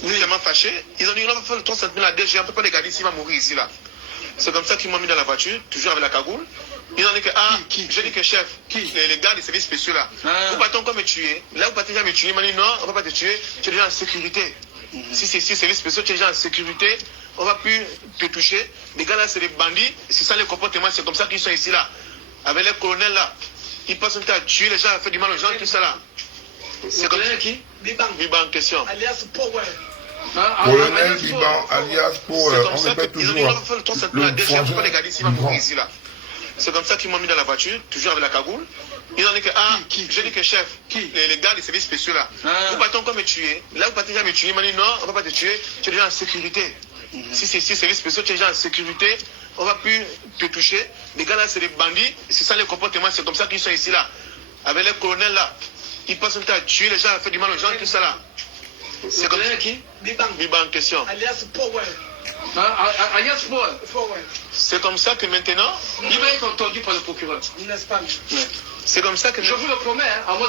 Ils étaient tellement fâchés. Ils ont dit on va faire le 3 cm la DG, on ne peut pas les garder ici, il va mourir ici là. C'est comme ça qu'ils m'ont mis dans la voiture, toujours avec la cagoule. Ils ont dit que j'ai dit que chef, les gars des services spéciaux là, vous partez encore me tuer. Là vous partez déjà me tuer. Ils m'ont dit non, on ne va pas te tuer, tu es déjà en sécurité. Si c'est service spéciaux, tu es déjà en sécurité, on ne va plus te toucher. Les gars là c'est des bandits, c'est ça le comportement, c'est comme ça qu'ils sont ici là. Avec les colonels là, ils passent un temps à tuer les gens, à faire du mal aux gens, tout ça là. C'est comme ça qui? Biban. Biban, question. Alias Power. Colonel Biban, alias Power, on répète toujours. C'est comme ça qu'ils m'ont mis dans la voiture, toujours avec la cagoule. Ils ont dit que, j'ai dit que chef, les gars des services spéciaux là, vous partez encore me tuer. Là vous partez déjà me tuer. Ils m'ont dit non, on ne va pas te tuer, tu es déjà en sécurité. Si c'est service spéciaux, tu es déjà en sécurité, on ne va plus te toucher. Les gars là c'est des bandits, c'est ça le comportement, c'est comme ça qu'ils sont ici là. Avec les colonels là, ils passent un temps à tuer les gens, à faire du mal aux gens, tout ça là. C'est comme ça qui? Biban question. Alias Power. Alias Power. C'est comme ça que maintenant. Il va être entendu par le procureur. N'est-ce pas? C'est comme ça que. Je vous le promets, hein, à moins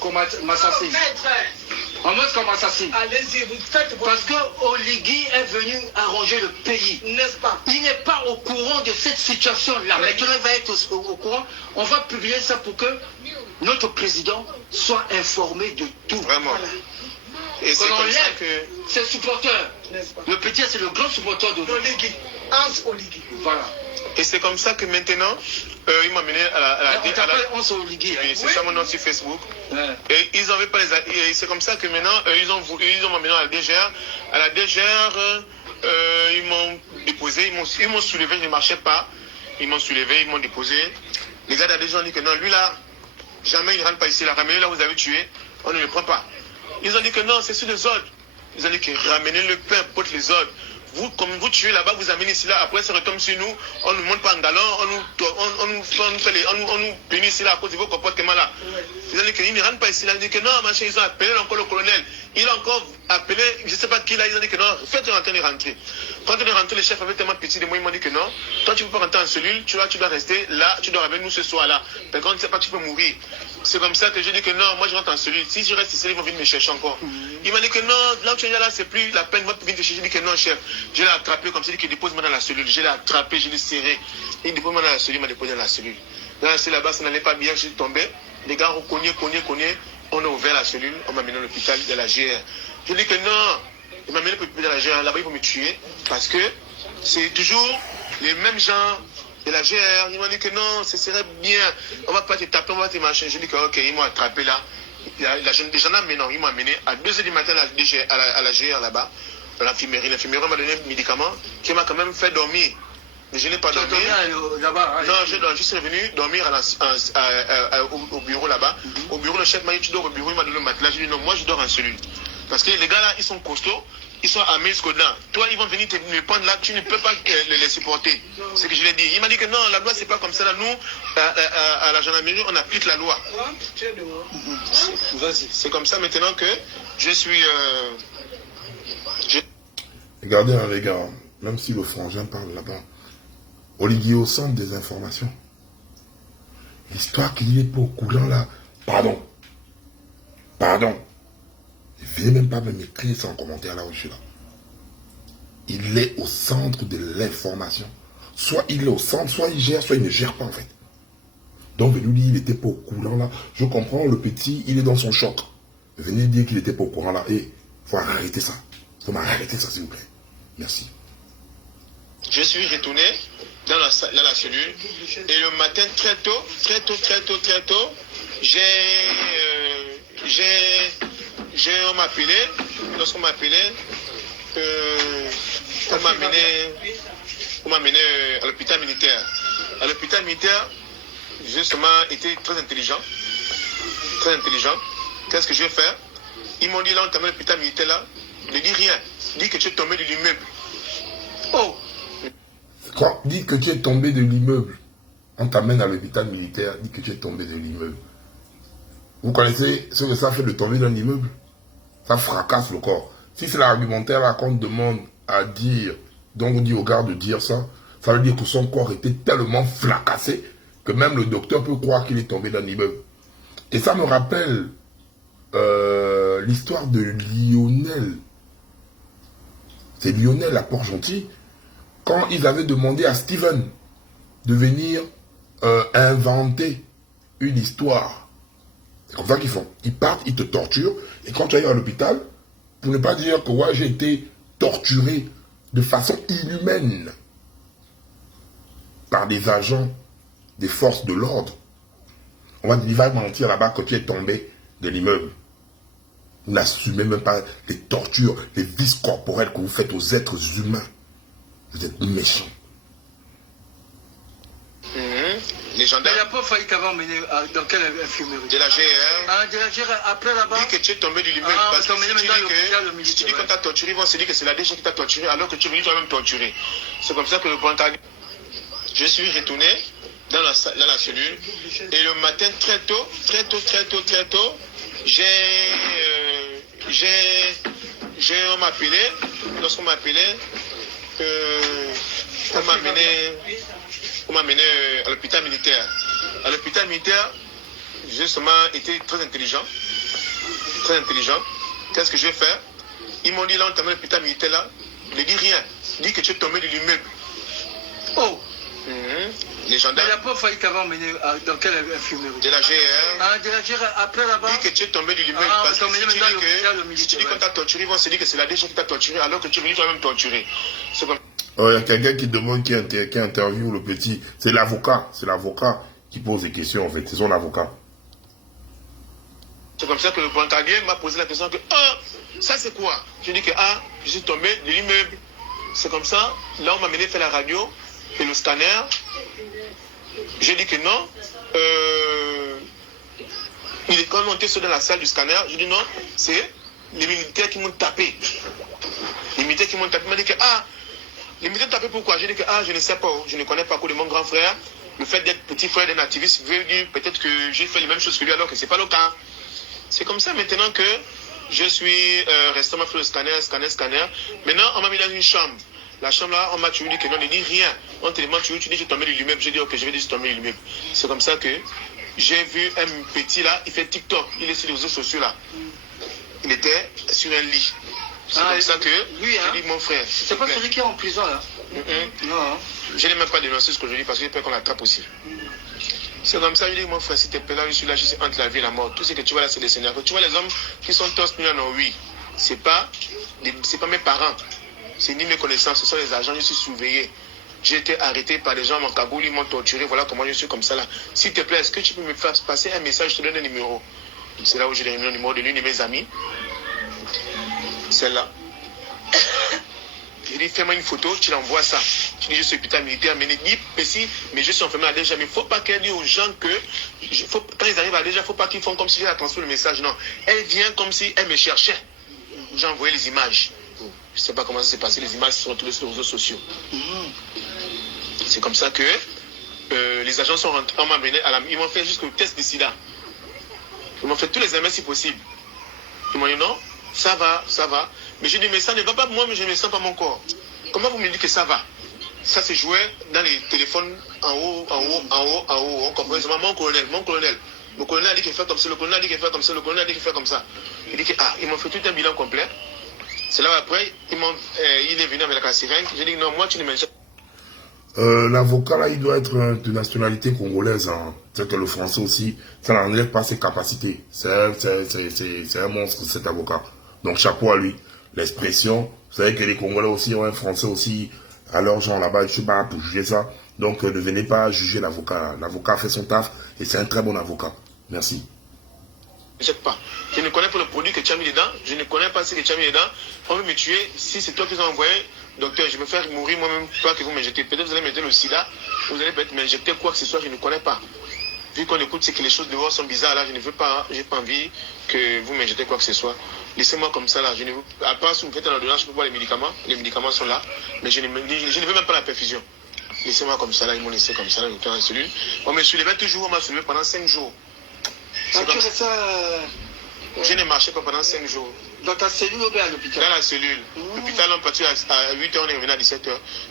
qu'on m'assassine. À moins qu'on m'assassine. Allez-y, vous faites. Parce que Oligui est venu arranger le pays. N'est-ce pas? Il n'est pas au courant de cette situation-là. Maintenant, il va être au courant. On va publier ça pour que notre président soit informé de tout. Vraiment. Voilà. Et c'est comme ça que. Ses supporters. Le petit, c'est le grand supporter de Oligui. Hans Oligui. Voilà. Et c'est comme ça que maintenant, ils m'ont mené à la. On t'appelle Hans Oligui. C'est ça mon nom sur Facebook. Et ils n'avaient pas les. Et c'est comme ça que maintenant, ils ont mené à la DGR. À la DGR, ils m'ont déposé, ils m'ont soulevé, je ne marchais pas. Ils m'ont soulevé, ils m'ont déposé. Les gars de la DGR ont dit que non, lui là, jamais il ne rentre pas ici. La ramenez là, vous avez tué, on ne le prend pas. Ils ont dit que non, c'est sur les ordres. Ils ont dit que ramenez le pain, porte les ordres. Vous, comme vous tuez là-bas, vous amenez ici là, après ça retombe sur nous, on ne nous monte pas en galon, on nous punit ici là à cause de vos comportements là. Ils ont dit qu'ils ne rentrent pas ici là, ils ont dit que non, machin, ils ont appelé encore le colonel. Il a encore appelé, je ne sais pas qui là, ils ont dit que non, faites rentrer les rentrer. Quand on est rentré, le chef avait tellement pitié de moi, ils m'ont dit que non, toi tu ne peux pas rentrer en cellule, tu dois rester là, tu dois ramener nous ce soir là. Par contre, tu ne sais pas, tu peux mourir. C'est comme ça que j'ai dit que non, moi je rentre en cellule. Si je reste ici, ils vont venir me chercher encore. Il m'a dit que non, là où tu es là, c'est plus la peine, moi venir te chercher. J'ai dit que non, chef. Je l'ai attrapé comme ça, il dit qu'il dépose-moi dans la cellule. Je l'ai attrapé, je l'ai serré. Il dépose-moi dans la cellule, il m'a déposé dans la cellule. Là, c'est là-bas, ça n'allait pas bien, je suis tombé. Les gars ont cogné. on a ouvert la cellule, on m'a mené à l'hôpital de la GR. Je dis que non, il m'a mené à l'hôpital de la GR, là-bas ils vont me tuer, parce que c'est toujours les mêmes gens de la GR. Ils m'ont dit que non, ce serait bien, on va pas te taper, on va te machin. Je dis que ok, ils m'ont attrapé là. Les gendarmes, mais non, ils m'ont amené à 2h du matin à la GR là-bas, à l'infirmerie. L'infirmerie m'a donné un médicament qui m'a quand même fait dormir. Mais je n'ai pas dormi. Là-bas, non, je suis revenu dormir au bureau là-bas. Au bureau, le chef m'a dit tu dors au bureau, il m'a donné le matelas. Je dis non, moi je dors en cellule. Parce que les gars là, ils sont costauds, ils sont armés jusqu'au-delà. Toi, ils vont venir me prendre là, tu ne peux pas les supporter. C'est ce que je l'ai dit. Il m'a dit que non, la loi c'est pas comme ça. Là, nous, à la gendarmerie, on applique la loi. C'est comme ça maintenant que je suis. Regardez hein, les gars, même si le frangin parle là-bas, Olivier au centre des informations. L'histoire qu'il n'est pas au courant là. Pardon. Il ne vient même pas me m'écrire sans commentaire là où je suis là. Il est au centre de l'information. Soit il est au centre, soit il gère, soit il ne gère pas en fait. Donc venez lui dire il n'était pas au courant là. Je comprends, le petit, il est dans son choc. Venez dire qu'il n'était pas au courant là. Il faut arrêter ça. Il faut m'arrêter ça s'il vous plaît. Merci. Je suis retourné dans la cellule et le matin très tôt, on m'a appelé. Lorsqu'on m'a appelé, on m'a mené à l'hôpital militaire. À l'hôpital militaire, justement, était très intelligent. Qu'est-ce que je vais faire? Ils m'ont dit là, on t'a mis à l'hôpital militaire là. Ne dis rien. Dis que tu es tombé de l'immeuble. Oh! Quand dis que tu es tombé de l'immeuble, on t'amène à l'hôpital militaire, dis que tu es tombé de l'immeuble. Vous connaissez ce que ça fait de tomber d'un immeuble? Ça fracasse le corps. Si c'est l'argumentaire là qu'on demande à dire, donc on dit au gars de dire ça, ça veut dire que son corps était tellement fracassé que même le docteur peut croire qu'il est tombé d'un immeuble. Et ça me rappelle l'histoire de Lionel. C'est Lionel à Port-Gentil. Quand ils avaient demandé à Steven de venir inventer une histoire. C'est comme ça qu'ils font. Ils partent, ils te torturent. Et quand tu arrives à l'hôpital, pour ne pas dire que ouais, j'ai été torturé de façon inhumaine par des agents des forces de l'ordre, on va dire, il va mentir là-bas que tu es tombé de l'immeuble. Vous n'assumez même pas les tortures, les vices corporels que vous faites aux êtres humains. Vous êtes méchants. Les gendarmes. Il n'a pas failli t'avoir mené dans quelle infirmerie? De la GR. Ah, de la GR, après là-bas? Dis que tu es tombé de l'immeuble. Parce que si tu dis qu'on t'a torturé, ils vont se dire que c'est la DG qui t'a torturé, alors que tu es venu toi-même torturer. C'est comme ça que le pointage. Je suis retourné dans la cellule. Et le matin, très tôt, on m'a appelé. Lorsqu'on m'a appelé, on m'a mené à l'hôpital militaire. À l'hôpital militaire, justement, était très intelligent. Qu'est-ce que je vais faire? Ils m'ont dit là, on t'a mis à l'hôpital militaire là. Ne dis rien. Dis que tu es tombé de l'immeuble. Oh! Les gendarmes. Il n'a pas failli t'avoir mené dans quelle infirmerie? De la GR. Ah, de la GR, après là-bas? Dis que tu es tombé de l'immeuble. Parce que si tu dis qu'on t'a torturé, ils vont se dire que c'est la DG qui t'a torturé, alors que tu es venu toi-même torturer. C'est comme... Il y a quelqu'un qui demande qui interviewe le petit. C'est l'avocat qui pose des questions en fait. C'est son avocat. C'est comme ça que le brancardier m'a posé la question que ça c'est quoi? Je dis que je suis tombé de l'immeuble. C'est comme ça. Là on m'a mené faire la radio et le scanner. J'ai dit que non. Il est quand même monté dans la salle du scanner. Je dis non, c'est les militaires qui m'ont tapé. Les militaires qui m'ont tapé m'ont dit que les militaires tapé pourquoi? J'ai dit que je ne sais pas, je ne connais pas quoi de mon grand frère. Le fait d'être petit frère d'un activiste veut dire peut-être que j'ai fait les mêmes choses que lui alors que ce n'est pas le cas. C'est comme ça maintenant que je suis resté, on m'a fait le scanner. Maintenant on m'a mis dans une chambre. La chambre là, on m'a dit que non, ne dis rien. On te demande, tu dis j'ai tombé de l'immeuble. J'ai dit ok, je vais dire j'ai tombé de l'immeuble. C'est comme ça que j'ai vu un petit là, il fait TikTok, il est sur les réseaux sociaux là. Il était sur un lit. C'est comme ça que lui, j'ai dit mon frère. C'est pas celui qui est en prison là? Non. Je n'ai même pas dénoncé ce que je dis parce que j'ai peur qu'on l'attrape aussi. C'est comme ça, je dis, mon frère, s'il te plaît, là, je suis entre la vie et la mort. Tout ce que tu vois là, c'est des scénarios. Tu vois les hommes qui sont tous mis en oui. C'est pas mes parents. C'est ni mes connaissances, ce sont les agents, je suis surveillé. J'ai été arrêté par des gens à Mankaboul, ils m'ont torturé, voilà comment je suis comme ça là. S'il te plaît, est-ce que tu peux me faire passer un message, je te donne un numéro. C'est là où j'ai donné le numéro de l'une de mes amies. Celle-là. Il dit, fais-moi une photo, tu l'envoies ça. Tu dis, je suis hôpital militaire, mais je suis enfermé à déjà. Mais il ne faut pas qu'elle dise aux gens que, quand ils arrivent à déjà, il ne faut pas qu'ils font comme si j'ai transmis le message. Non, elle vient comme si elle me cherchait. J'ai envoyé les images. Je ne sais pas comment ça s'est passé, les images sont retrouvées sur les réseaux sociaux. C'est comme ça que les agents sont rentrés, ils m'ont fait jusqu'au test de sida. Ils m'ont fait tous les MS si possible. Ils m'ont dit non, ça va. Mais j'ai dit, mais ça ne va pas moi, mais je ne sens pas mon corps. Comment vous me dites que ça va? Ça se jouait dans les téléphones en haut. On comprend mon colonel. Le colonel a dit qu'il fait comme ça, le colonel a dit qu'il fait comme ça, le colonel a dit qu'il fait comme ça. Il dit que, ils m'ont fait tout un bilan complet. C'est là après, il est venu avec la sirène. J'ai dit, non, moi, tu ne me... L'avocat, là, il doit être de nationalité congolaise. Hein. C'est que le français aussi, ça n'enlève pas ses capacités. C'est un monstre, cet avocat. Donc, chapeau à lui. L'expression, vous savez que les Congolais aussi ont un français aussi à leur genre là-bas. Je ne suis pas là pour juger ça. Donc, ne venez pas juger l'avocat. L'avocat fait son taf et c'est un très bon avocat. Merci. Je ne connais pas le produit que tu as mis dedans. Je ne connais pas ce que tu as mis dedans. On veut me tuer. Si c'est toi qui les as envoyés, docteur, je vais faire mourir moi-même, pas que vous m'injectez. Peut-être vous allez m'injecter le sida, vous allez peut-être m'injecter quoi que ce soit, je ne connais pas. Vu qu'on écoute, c'est que les choses dehors sont bizarres, là, je ne veux pas, j'ai pas envie que vous m'injectez quoi que ce soit. Laissez-moi comme ça, là. Je ne veux, à part si vous me faites un ordonnance, je peux voir les médicaments sont là, mais je ne veux même pas la perfusion. Laissez-moi comme ça, là, ils m'ont laissé comme ça, là, dans la cellule. On me soulevait toujours, on m'a soulevé pendant 5 jours. Je n'ai marché pas pendant 5 jours. Dans ta cellule ou bien à l'hôpital? Dans la cellule. L'hôpital, on partit à 8h, on est revenu à 17h.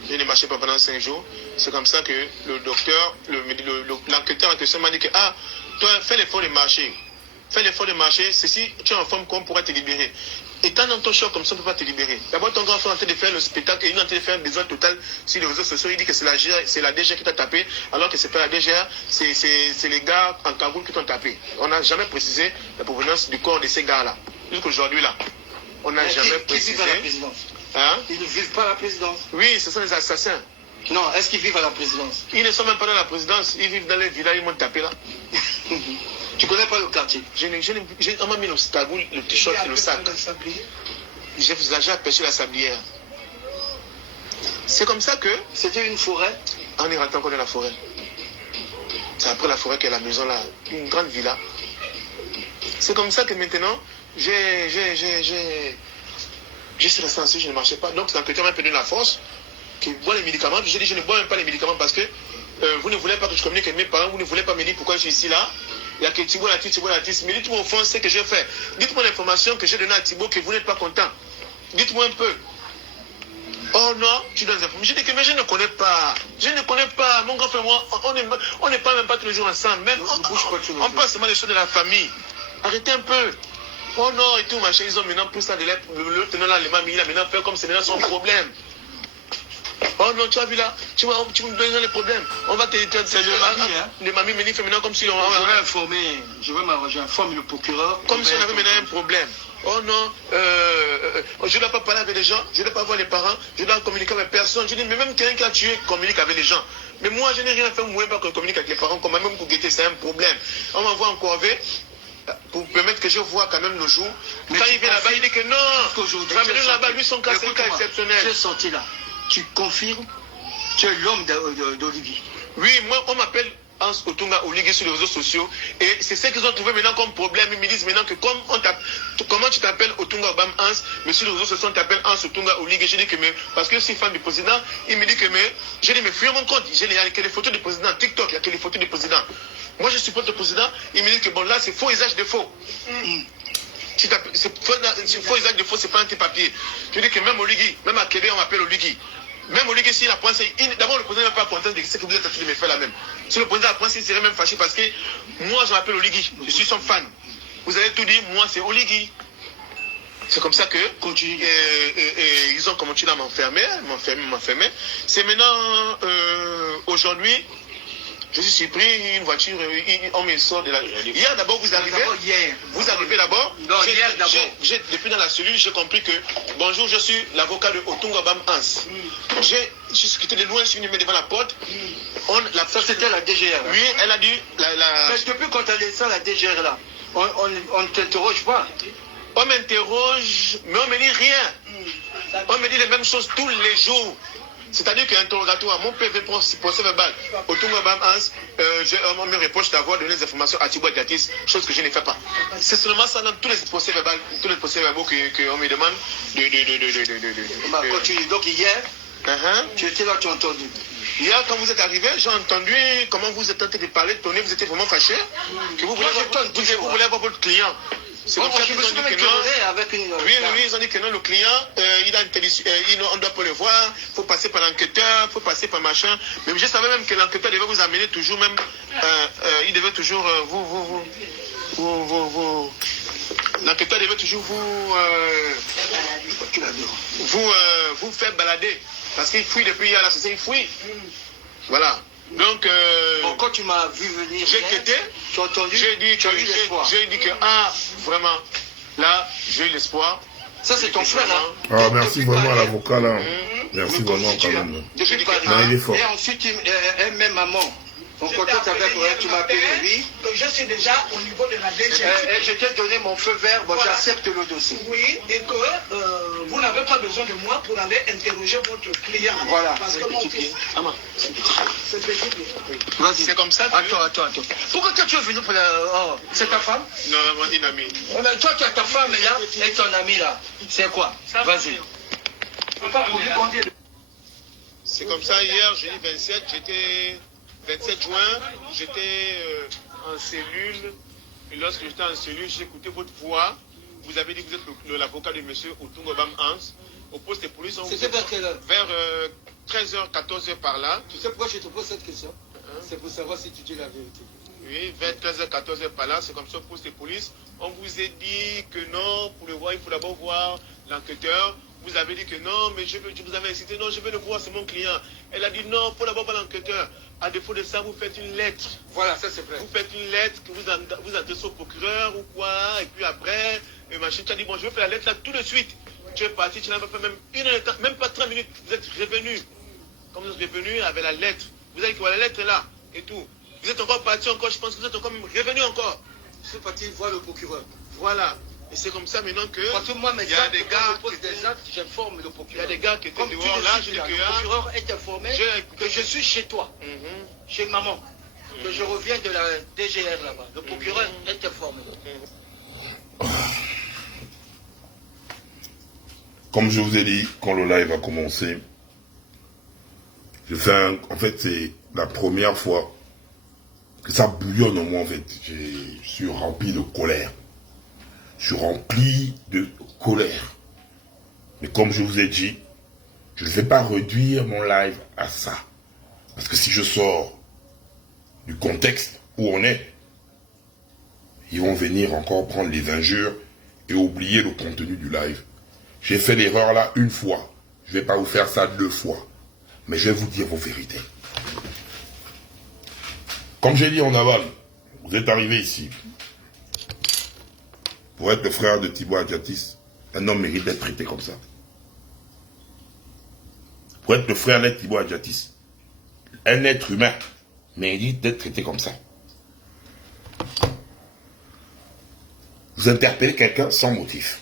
Je n'ai marché pas pendant 5 jours. C'est comme ça que le docteur, l'enquêteur en question m'a dit que, toi, fais l'effort de marcher. Fais l'effort de marcher, c'est si tu es en forme qu'on pourra te libérer. Étant dans ton choc comme ça, on ne peut pas te libérer. D'abord, ton grand frère est en train de faire le spectacle et il est en train de faire un désordre total sur les réseaux sociaux. Il dit que c'est la DGR qui t'a tapé, alors que c'est pas la DGR, c'est les gars en Cameroun qui t'ont tapé. On n'a jamais précisé la provenance du corps de ces gars-là. Jusqu'aujourd'hui, là. On n'a jamais précisé. Qui vivent à la présidence? Hein? Ils ne vivent pas à la présidence? Oui, ce sont les assassins. Non, est-ce qu'ils vivent à la présidence? Ils ne sont même pas dans la présidence, ils vivent dans les villages, ils m'ont tapé là. Tu connais pas le quartier? On m'a mis le cagoule, le t-shirt et le sac. J'ai aperçu la sablière. C'est comme ça que... C'était une forêt? On est rentré encore dans la forêt. C'est après la forêt qu'il y a la maison là, une grande villa. C'est comme ça que maintenant, j'ai cette sensation, je ne marchais pas. Donc l'enquêteur m'a donné la force, qui boit les médicaments. J'ai dit, je ne bois même pas les médicaments parce que vous ne voulez pas que je communique avec mes parents, vous ne voulez pas me dire pourquoi je suis ici là. Il y a que Thibaut Latis. Mais dites-moi au fond ce que j'ai fait. Dites-moi l'information que j'ai donnée à Thibaut que vous n'êtes pas content. Dites-moi un peu. Oh non, tu dois informer. Je dis que mais je ne connais pas. Mon grand frère, moi, on n'est pas même pas tous les jours ensemble. Même on passe seulement les choses de la famille. Arrêtez un peu. Oh non, et tout, machin, ils ont maintenant poussé ça de le tenant là, les mamies là, maintenant faire comme c'est maintenant son problème. Oh non, tu as vu là, tu me donnes les problèmes. On va te dire, c'est le mami, hein. Les mamies me disent maintenant comme si on je vais m'arranger, informer le procureur. Comme si on avait maintenant un problème. Oh non, je ne dois pas parler avec les gens, je ne dois pas voir les parents, je dois communiquer avec personne. Je dis, mais même quelqu'un qui a tué communique avec les gens. Mais moi, je n'ai rien fait, vous ne voulez pas qu'on communique avec les parents, comme même pour guetter, c'est un problème. On m'envoie en corvée pour permettre que je vois quand même le jour. Mais quand il vient là-bas, il dit que non, ramène-le là-bas, lui son cas, c'est un cas exceptionnel. Tu es sorti là, tu confirmes, tu es l'homme d'Olivier. Oui, moi, on m'appelle Hans Otunga Oligui sur les réseaux sociaux. Et c'est ce qu'ils ont trouvé maintenant comme problème. Ils me disent maintenant que comment tu t'appelles Otunga Obam Hans, mais sur les réseaux sociaux on t'appelle Hans Otunga Oligui. Je dis que mais, parce que je suis fan du président, il me dit que mais, j'ai dit mais fuis mon compte. Il n'y a que les photos du président, TikTok, il n'y a que les photos du président. Moi je supporte le président, il me dit que bon là c'est faux usage de faux. C'est faux usage de faux, c'est pas un petit papier. Je dis que même Oligui, même à Québec on m'appelle Oligui. Même Oligui, s'il apprend, d'abord le président n'est pas content de ce que vous êtes en train de me faire là même. Si le président apprend, il serait même fâché parce que moi je m'appelle Oligui, je suis son fan. Vous avez tout dit, moi c'est Oligui. C'est comme ça que ils ont commencé à m'enfermer. C'est maintenant, aujourd'hui, Je suis surpris, une voiture, on me sort de la... Hier d'abord, vous arrivez. Hier. Vous arrivez d'abord. Non, hier d'abord. Depuis dans la cellule, j'ai compris que, bonjour, je suis l'avocat de Otunga Bam Hans. J'ai discuté de loin, je suis venu devant la porte. Ça, c'était la DGR. Oui, elle a dit... Mais depuis quand elle est ça, la DGR, là, on ne t'interroge pas. On m'interroge, mais on ne me dit rien. On me dit les mêmes choses tous les jours. C'est-à-dire qu'interrogatoire, mon PV procès verbal, Otunga Bam Hans, on me reproche d'avoir donné des informations à Thibaut Adjatis, chose que je ne fais pas. C'est seulement ça dans tous les procès verbaux qu'on me demande Donc hier, tu étais là, tu as entendu. Hier, quand vous êtes arrivé, j'ai entendu comment vous êtes en train de parler, de tourner, vous étiez vraiment fâché, que vous voulez avoir votre client. C'est pour ça qu'ils ont dit que non. Oui, ils ont dit que non, le client, on ne doit pas le voir, il faut passer par l'enquêteur, il faut passer par machin. Mais je savais même que l'enquêteur devait vous amener toujours même, il devait toujours l'enquêteur devait toujours vous faire balader. Parce qu'il fouille depuis hier, là, c'est ça, il fouille. Voilà. Donc, quand tu m'as vu venir, j'ai quitté, tu as entendu, j'ai dit que, vraiment, là, j'ai eu l'espoir. Ça, c'est ton frère, hein? Ah, merci vraiment à l'avocat, là. Merci vraiment, quand même. Depuis Paris. Non, il est fort. Et ensuite, même maman. On contacte avec elle, tu m'appelles, oui. Je suis déjà au niveau de la DGR. Je t'ai donné mon feu vert, bon, voilà. J'accepte le dossier. Oui, et que vous n'avez pas besoin de moi pour aller interroger votre client. Voilà. Parce que mon fils... C'est petit pied. Vas-y. C'est comme ça. Attends. Pourquoi tu es venu pour la... Oh, c'est ta femme? Non, une amie. Mais toi, tu as ta femme là, et ton ami là. C'est quoi? Vas-y. C'est comme ça, hier, jeudi 27, j'étais... 27 juin, j'étais en cellule, et lorsque j'étais en cellule, j'ai écouté votre voix. Vous avez dit que vous êtes l'avocat de M. Otunga Bam Hans. Au poste de police, c'était vers quelle heure? Vers 13h, 14h par là. Tu sais pourquoi je te pose cette question? C'est pour savoir si tu dis la vérité. Oui, vers 13h, 14h par là, c'est comme ça au poste de police. On vous a dit que non, pour le voir, il faut d'abord voir l'enquêteur. Vous avez dit que non, mais je vous avais incité, non, je veux le voir, c'est mon client. Elle a dit non, il faut d'abord voir l'enquêteur. À défaut de ça, vous faites une lettre. Voilà, ça c'est vrai. Vous faites une lettre que vous adressez au procureur ou quoi, et puis après, machin, tu as dit bon, je vais faire la lettre là tout de suite. Tu es parti, tu n'as pas fait même une heure de temps, même pas 30 minutes, vous êtes revenu. Comme vous êtes revenu avec la lettre, vous avez dit que voilà, la lettre est là, et tout. Vous êtes encore parti encore, je pense que vous êtes encore même revenu encore. Je suis parti voir le procureur. Voilà. Et c'est comme ça maintenant que... Parce que moi, il y a des gars qui pose des actes, j'informe le procureur. Il y a des gars qui étaient dehors là, je dis que... Le procureur est informé que je suis chez toi, chez maman, que je reviens de la DGR là-bas. Le procureur est informé. Comme je vous ai dit, quand le live a commencé, en fait, c'est la première fois que ça bouillonne en moi, en fait. Je suis rempli de colère. Je suis rempli de colère. Mais comme je vous ai dit, je ne vais pas réduire mon live à ça. Parce que si je sors du contexte où on est, ils vont venir encore prendre les injures et oublier le contenu du live. J'ai fait l'erreur là une fois. Je ne vais pas vous faire ça 2 fois. Mais je vais vous dire vos vérités. Comme j'ai dit en aval, vous êtes arrivé ici. Pour être le frère de Thibaut Adjatis, un homme mérite d'être traité comme ça. Pour être le frère de Thibaut Adjatis, un être humain mérite d'être traité comme ça. Vous interpellez quelqu'un sans motif.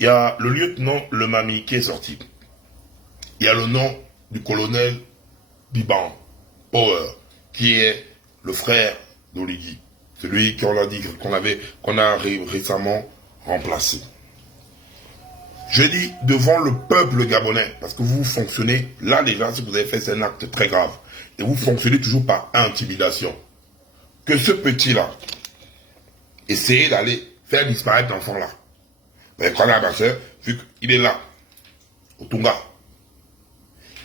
Il y a le lieutenant Le Mami qui est sorti. Il y a le nom du colonel Biban Power, qui est le frère d'Oligui. Celui qu'on a dit qu'on a récemment remplacé. Je dis devant le peuple gabonais, parce que vous fonctionnez, là déjà, ce que vous avez fait, c'est un acte très grave. Et vous fonctionnez toujours par intimidation. Que ce petit-là, essayez d'aller faire disparaître l'enfant-là. Mais quand ma soeur, vu qu'il est là, au Tunga,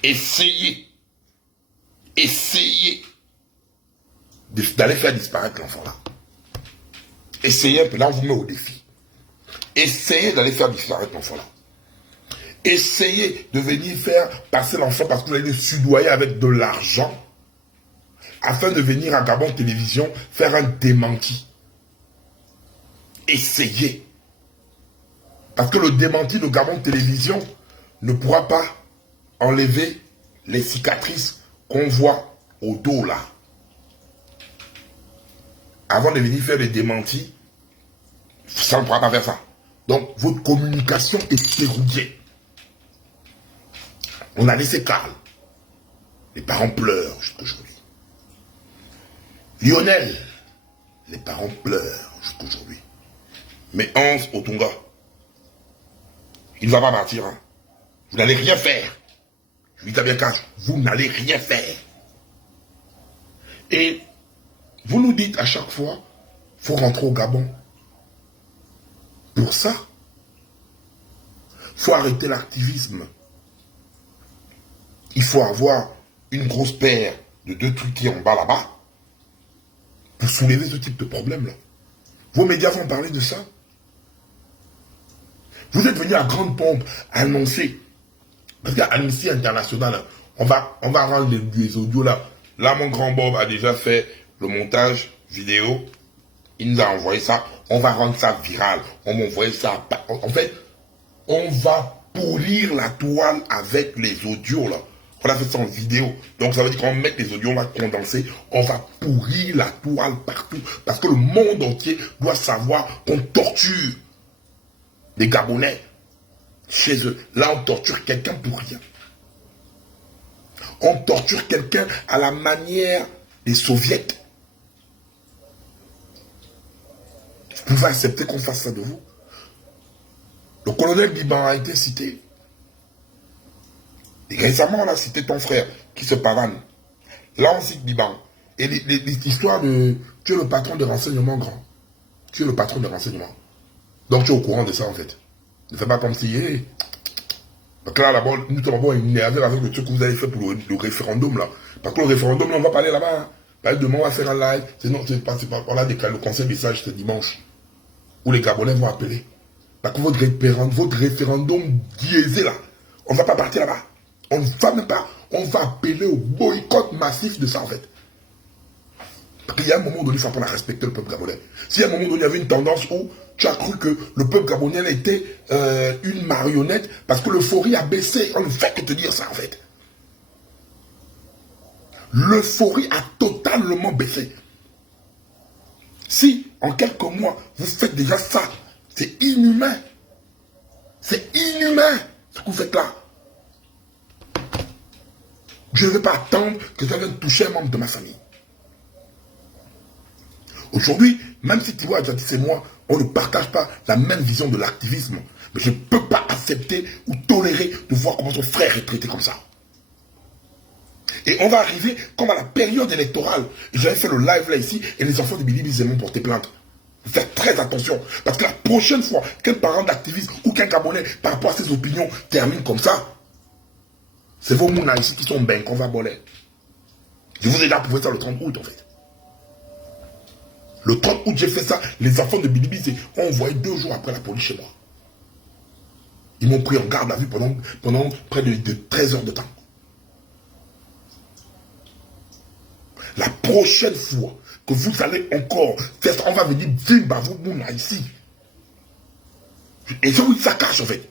essayez d'aller faire disparaître l'enfant-là. Essayez un peu, là on vous met au défi. Essayez d'aller faire disparaître l'enfant-là. Essayez de venir faire passer l'enfant parce que vous allez le soudoyer avec de l'argent. afin de venir à Gabon Télévision faire un démenti. Essayez. Parce que le démenti de Gabon Télévision ne pourra pas enlever les cicatrices qu'on voit au dos là. Avant de venir faire des démentis, ça ne pourra pas faire ça. Donc, votre communication est verrouillée. On a laissé Karl. Les parents pleurent jusqu'aujourd'hui. Lionel, les parents pleurent jusqu'aujourd'hui. Mais Hans Otunga, il ne va pas partir. Hein. Vous n'allez rien faire. Je lui dis bien qu'à vous n'allez rien faire. Et vous nous dites à chaque fois, il faut rentrer au Gabon. Pour ça, il faut arrêter l'activisme. Il faut avoir une grosse paire de 2 trucs en bas là-bas pour soulever ce type de problème-là. Vos médias vont parler de ça. Vous êtes venu à grande pompe annoncer, parce qu'à Amnesty International, on va rendre les audios là. Là, mon grand Bob a déjà fait le montage vidéo. Il nous a envoyé ça. On va rendre ça viral. On va envoyer ça. En fait, on va polir la toile avec les audios là. On a fait ça en vidéo. Donc ça veut dire qu'on va mettre les audios, on va condenser, on va pourrir la toile partout. Parce que le monde entier doit savoir qu'on torture les Gabonais chez eux. Là, on torture quelqu'un pour rien. On torture quelqu'un à la manière des soviets. Vous pouvez accepter qu'on fasse ça de vous? Le colonel Biban a été cité. Et récemment, on a cité ton frère qui se pavane. Là, on cite Biban. Et l'histoire de... Tu es le patron de renseignement grand. Tu es le patron de renseignement. Donc, tu es au courant de ça, en fait. Ne fais pas comme si... Hey. Donc là, d'abord, nous sommes d'abord énervés avec le truc que vous avez fait pour le référendum, là. Parce que le référendum, là, on va parler là-bas. Hein. Parler demain, on va faire un live. Sinon, c'est pas on a le conseil des sages ce dimanche. Où les Gabonais vont appeler. Parce que votre référendum biaisé, là, on ne va pas partir là-bas. On ne va même pas. On va appeler au boycott massif de ça, en fait. Parce qu'il y a un moment donné, il faut apprendre à respecter le peuple gabonais. Si à un moment donné, il y avait une tendance où tu as cru que le peuple gabonais était une marionnette parce que l'euphorie a baissé, on ne fait que te dire ça, en fait. L'euphorie a totalement baissé. Si, en quelques mois, vous faites déjà ça, c'est inhumain. C'est inhumain, ce que vous faites là. Je ne vais pas attendre que ça vienne toucher un membre de ma famille. Aujourd'hui, même si Thibaut Adjadis et moi, on ne partage pas la même vision de l'activisme, mais je ne peux pas accepter ou tolérer de voir comment son frère est traité comme ça. Et on va arriver comme à la période électorale. J'avais fait le live là ici et les enfants de Billy Bill m'ont porté plainte. Faites très attention. Parce que la prochaine fois qu'un parent d'activiste ou qu'un Gabonais par rapport à ses opinions termine comme ça, c'est vos mouna ici qui sont bien qu'on va boler. Je vous ai déjà prouvé ça le 30 août en fait. Le 30 août, j'ai fait ça. Les enfants de Billy Bill ont envoyé 2 jours après la police chez moi. Ils m'ont pris en garde à vue pendant près de 13 heures de temps. La prochaine fois que vous allez encore faire ça, on va venir Zimba, vous mouna ici. Et ça vous ça cache en fait.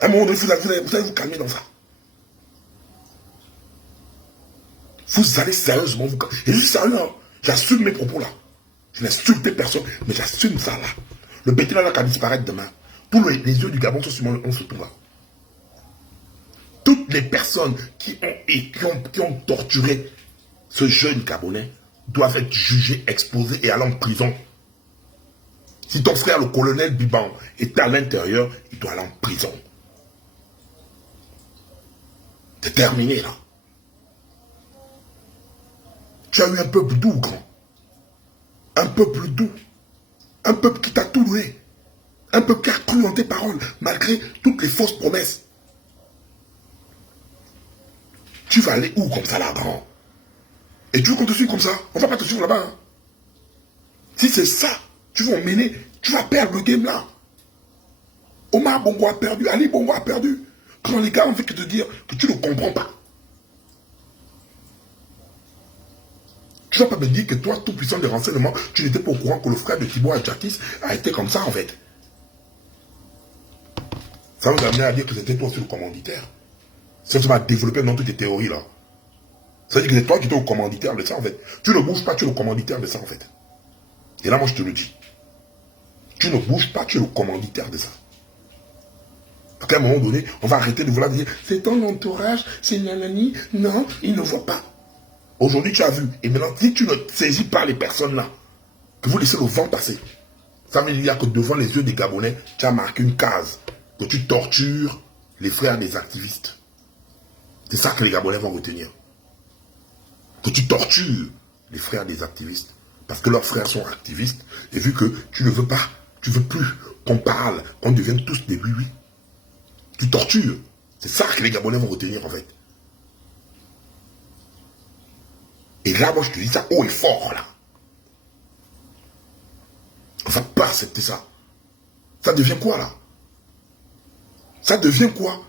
À un moment donné, vous allez vous calmer dans ça. Vous allez sérieusement vous calmer. Et je suis sérieux, hein. J'assume mes propos là. Je n'insulte personne, mais j'assume ça là. Le petit là va disparaître demain. Tous les yeux du Gabon sont sur moi, on se trouve là. Toutes les personnes qui ont torturé ce jeune Gabonais doivent être jugés, exposés et aller en prison. Si ton frère, le colonel Biban, est à l'intérieur, il doit aller en prison. C'est terminé là. Tu as eu un peuple doux, grand. Un peuple doux. Un peuple qui t'a tout donné. Un peuple qui a cru en tes paroles, malgré toutes les fausses promesses. Tu vas aller où comme ça là, grand? Et tu veux qu'on te suive comme ça? On va pas te suivre là-bas. Hein. Si c'est ça, tu vas emmener, tu vas perdre le game là. Omar Bongo a perdu, Ali Bongo a perdu. Quand les gars ont fait que te dire que tu ne comprends pas. Tu ne vas pas me dire que toi, tout puissant de renseignement, tu n'étais pas au courant que le frère de Thibaut Adjatis a été comme ça, en fait. Ça nous a amené à dire que c'était toi sur le commanditaire. Ça va développer dans toutes tes théories, là. Ça veut dire que c'est toi qui étais au commanditaire de ça, en fait. Tu ne bouges pas, tu es le commanditaire de ça, en fait. Et là, moi, je te le dis. Tu ne bouges pas, tu es le commanditaire de ça. À un moment donné, on va arrêter de vouloir dire, c'est ton entourage, c'est nanani. Non, il ne voit pas. Aujourd'hui, tu as vu. Et maintenant, si tu ne saisis pas les personnes là, que vous laissez le vent passer, ça veut dire que devant les yeux des Gabonais, tu as marqué une case, que tu tortures les frères des activistes. C'est ça que les Gabonais vont retenir. Que tu tortures les frères des activistes. Parce que leurs frères sont activistes. Et vu que tu ne veux pas, tu ne veux plus qu'on parle, qu'on devienne tous des oui-oui. Tu tortures. C'est ça que les Gabonais vont retenir en fait. Et là, moi je te dis ça haut et fort là. On ne va pas accepter ça. Ça devient quoi là? Ça devient quoi?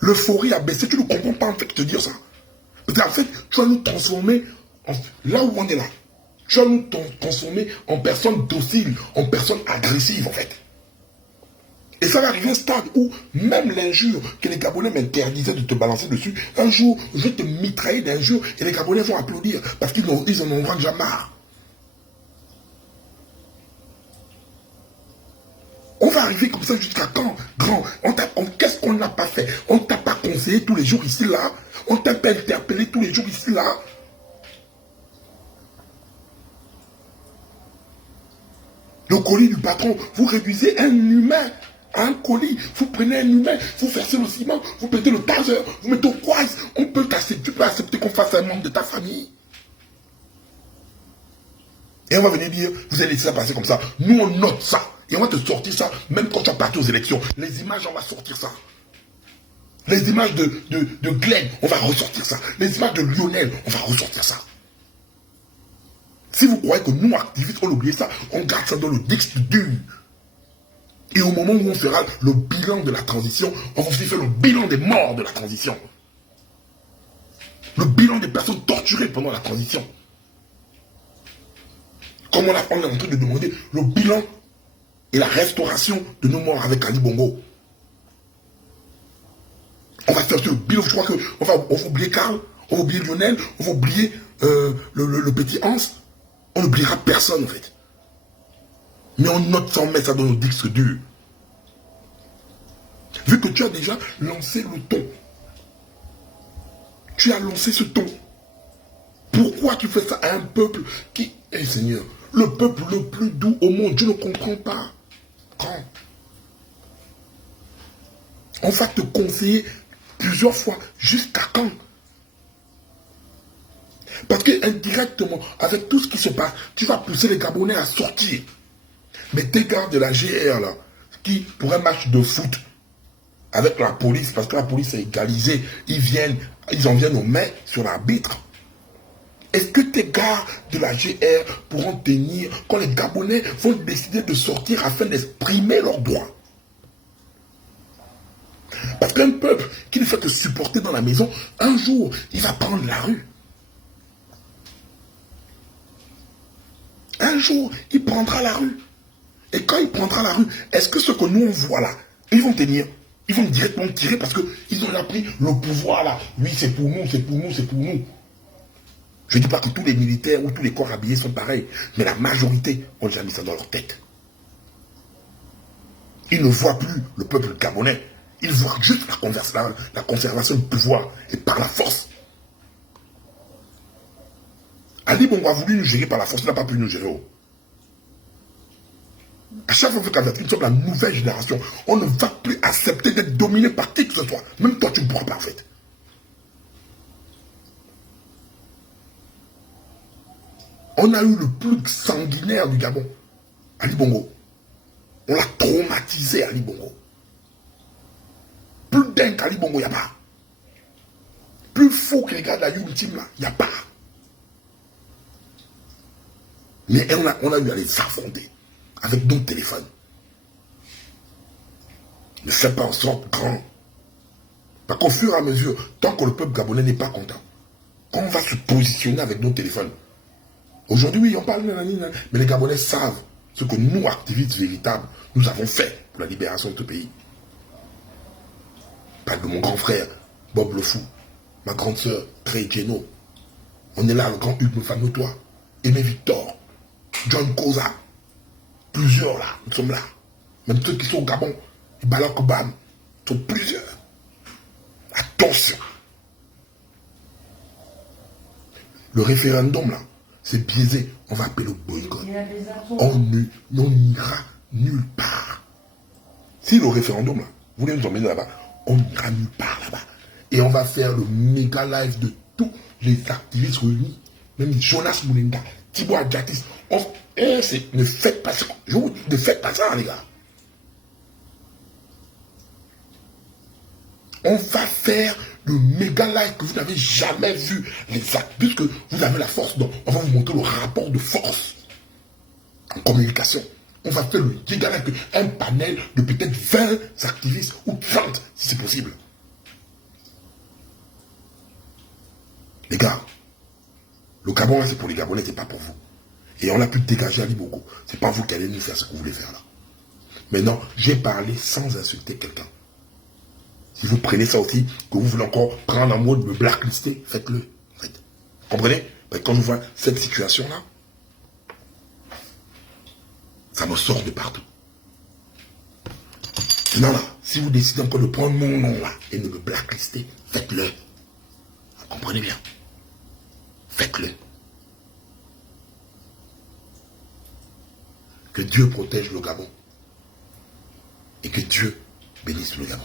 L'euphorie a baissé, tu ne comprends pas en fait te dire ça. Parce qu'en fait, tu vas nous transformer, là où on est là, tu vas nous transformer en personnes dociles, en personnes agressives en fait. Et ça va arriver à un stade où même l'injure que les Gabonais m'interdisaient de te balancer dessus, un jour, je vais te mitrailler d'injures et les Gabonais vont applaudir parce qu'ils en ont déjà marre. On va arriver comme ça jusqu'à quand, grand? Qu'est-ce qu'on n'a pas fait? On t'a pas conseillé tous les jours ici, là? On t'a pas interpellé tous les jours ici, là? Le colis du patron, vous réduisez un humain à un colis. Vous prenez un humain, vous versez le ciment, vous mettez le taser, vous mettez au poids. On peut t'accepter, tu peux accepter qu'on fasse un membre de ta famille. Et on va venir dire, vous allez laisser ça passer comme ça. Nous, on note ça. Et on va te sortir ça, même quand tu vas partir aux élections. Les images, on va sortir ça. Les images de Glenn, on va ressortir ça. Les images de Lionel, on va ressortir ça. Si vous croyez que nous, activistes, on oublie ça, on garde ça dans le disque dur. Et au moment où on fera le bilan de la transition, on va aussi faire le bilan des morts de la transition. Le bilan des personnes torturées pendant la transition. Comme on est en train de demander le bilan et la restauration de nos morts avec Ali Bongo. On va faire ce bilan, je crois qu'on va oublier Karl, on va oublier Lionel, on va oublier le petit Hans. On n'oubliera personne en fait. Mais on note ça, on met ça dans nos disques durs. Vu que tu as déjà lancé le ton. Tu as lancé ce ton. Pourquoi tu fais ça à un peuple qui est, Seigneur, le peuple le plus doux au monde? Je ne comprends pas. Quand on va te conseiller plusieurs fois, jusqu'à quand? Parce que indirectement, avec tout ce qui se passe, tu vas pousser les Gabonais à sortir. Mais tes gars de la GR, là, qui, pour un match de foot, avec la police, parce que la police est égalisée, ils en viennent aux mains sur l'arbitre. Est-ce que tes gars de la GR pourront tenir quand les Gabonais vont décider de sortir afin d'exprimer leurs droits? Parce qu'un peuple qui ne fait que supporter dans la maison, un jour, il va prendre la rue. Un jour, il prendra la rue. Et quand il prendra la rue, est-ce que ce que nous on voit là, ils vont tenir? Ils vont directement tirer parce qu'ils ont appris le pouvoir là. Oui, c'est pour nous, c'est pour nous, c'est pour nous. Je ne dis pas que tous les militaires ou tous les corps habillés sont pareils, mais la majorité, on les a mis ça dans leur tête. Ils ne voient plus le peuple gabonais. Ils voient juste la conservation du pouvoir et par la force. Ali Bongo a voulu nous gérer par la force, il n'a pas pu nous gérer. À chaque fois que nous sommes la nouvelle génération, on ne va plus accepter d'être dominé par qui que ce soit. Même toi, tu ne pourras pas en fait. On a eu le plus sanguinaire du Gabon, Ali Bongo. On l'a traumatisé, Ali Bongo. Plus dingue qu'Ali Bongo, il n'y a pas. Plus faux que les gars d'Ayoub Team, là, il n'y a pas. Mais on a eu à les affronter avec nos téléphones. Ne fais pas en sorte grand. Parce qu'au fur et à mesure, tant que le peuple gabonais n'est pas content, On va se positionner avec nos téléphones. Aujourd'hui, oui, on parle, mais les Gabonais savent ce que nous, activistes véritables, nous avons fait pour la libération de ce pays. Je parle de mon grand frère, Bob le Fou, ma grande sœur, Trey Geno. On est là, le grand Hugues Mefano-Toi, Aimé Victor, John Koza. Plusieurs là, nous sommes là. Même ceux qui sont au Gabon, les Balak Obama, sont plusieurs. Attention. Le référendum là, c'est biaisé. On va appeler le boycott. On n'ira nulle part. Si le référendum là, vous voulez nous emmener là-bas, on n'ira nulle part là-bas. Et on va faire le méga live de tous les activistes réunis. Même Jonas Moulinda, Thibaut Adjatis. Ne faites pas ça. Je vous dis, ne faites pas ça, les gars. On va faire le méga live que vous n'avez jamais vu. Les actes, puisque vous avez la force, donc on va vous montrer le rapport de force en communication. On va faire le méga live, un panel de peut-être 20 activistes ou 30, si c'est possible. Les gars, le Gabon, c'est pour les Gabonais, c'est pas pour vous. Et on a pu dégager Ali Bongo. C'est pas vous qui allez nous faire ce que vous voulez faire là. Maintenant, j'ai parlé sans insulter quelqu'un. Si vous prenez ça aussi, que vous voulez encore prendre en mode me blacklister, faites-le. Comprenez? Quand je vois cette situation-là, ça me sort de partout. Maintenant là, si vous décidez encore de prendre mon nom là et de me blacklister, faites-le. Vous comprenez bien? Faites-le. Que Dieu protège le Gabon. Et que Dieu bénisse le Gabon.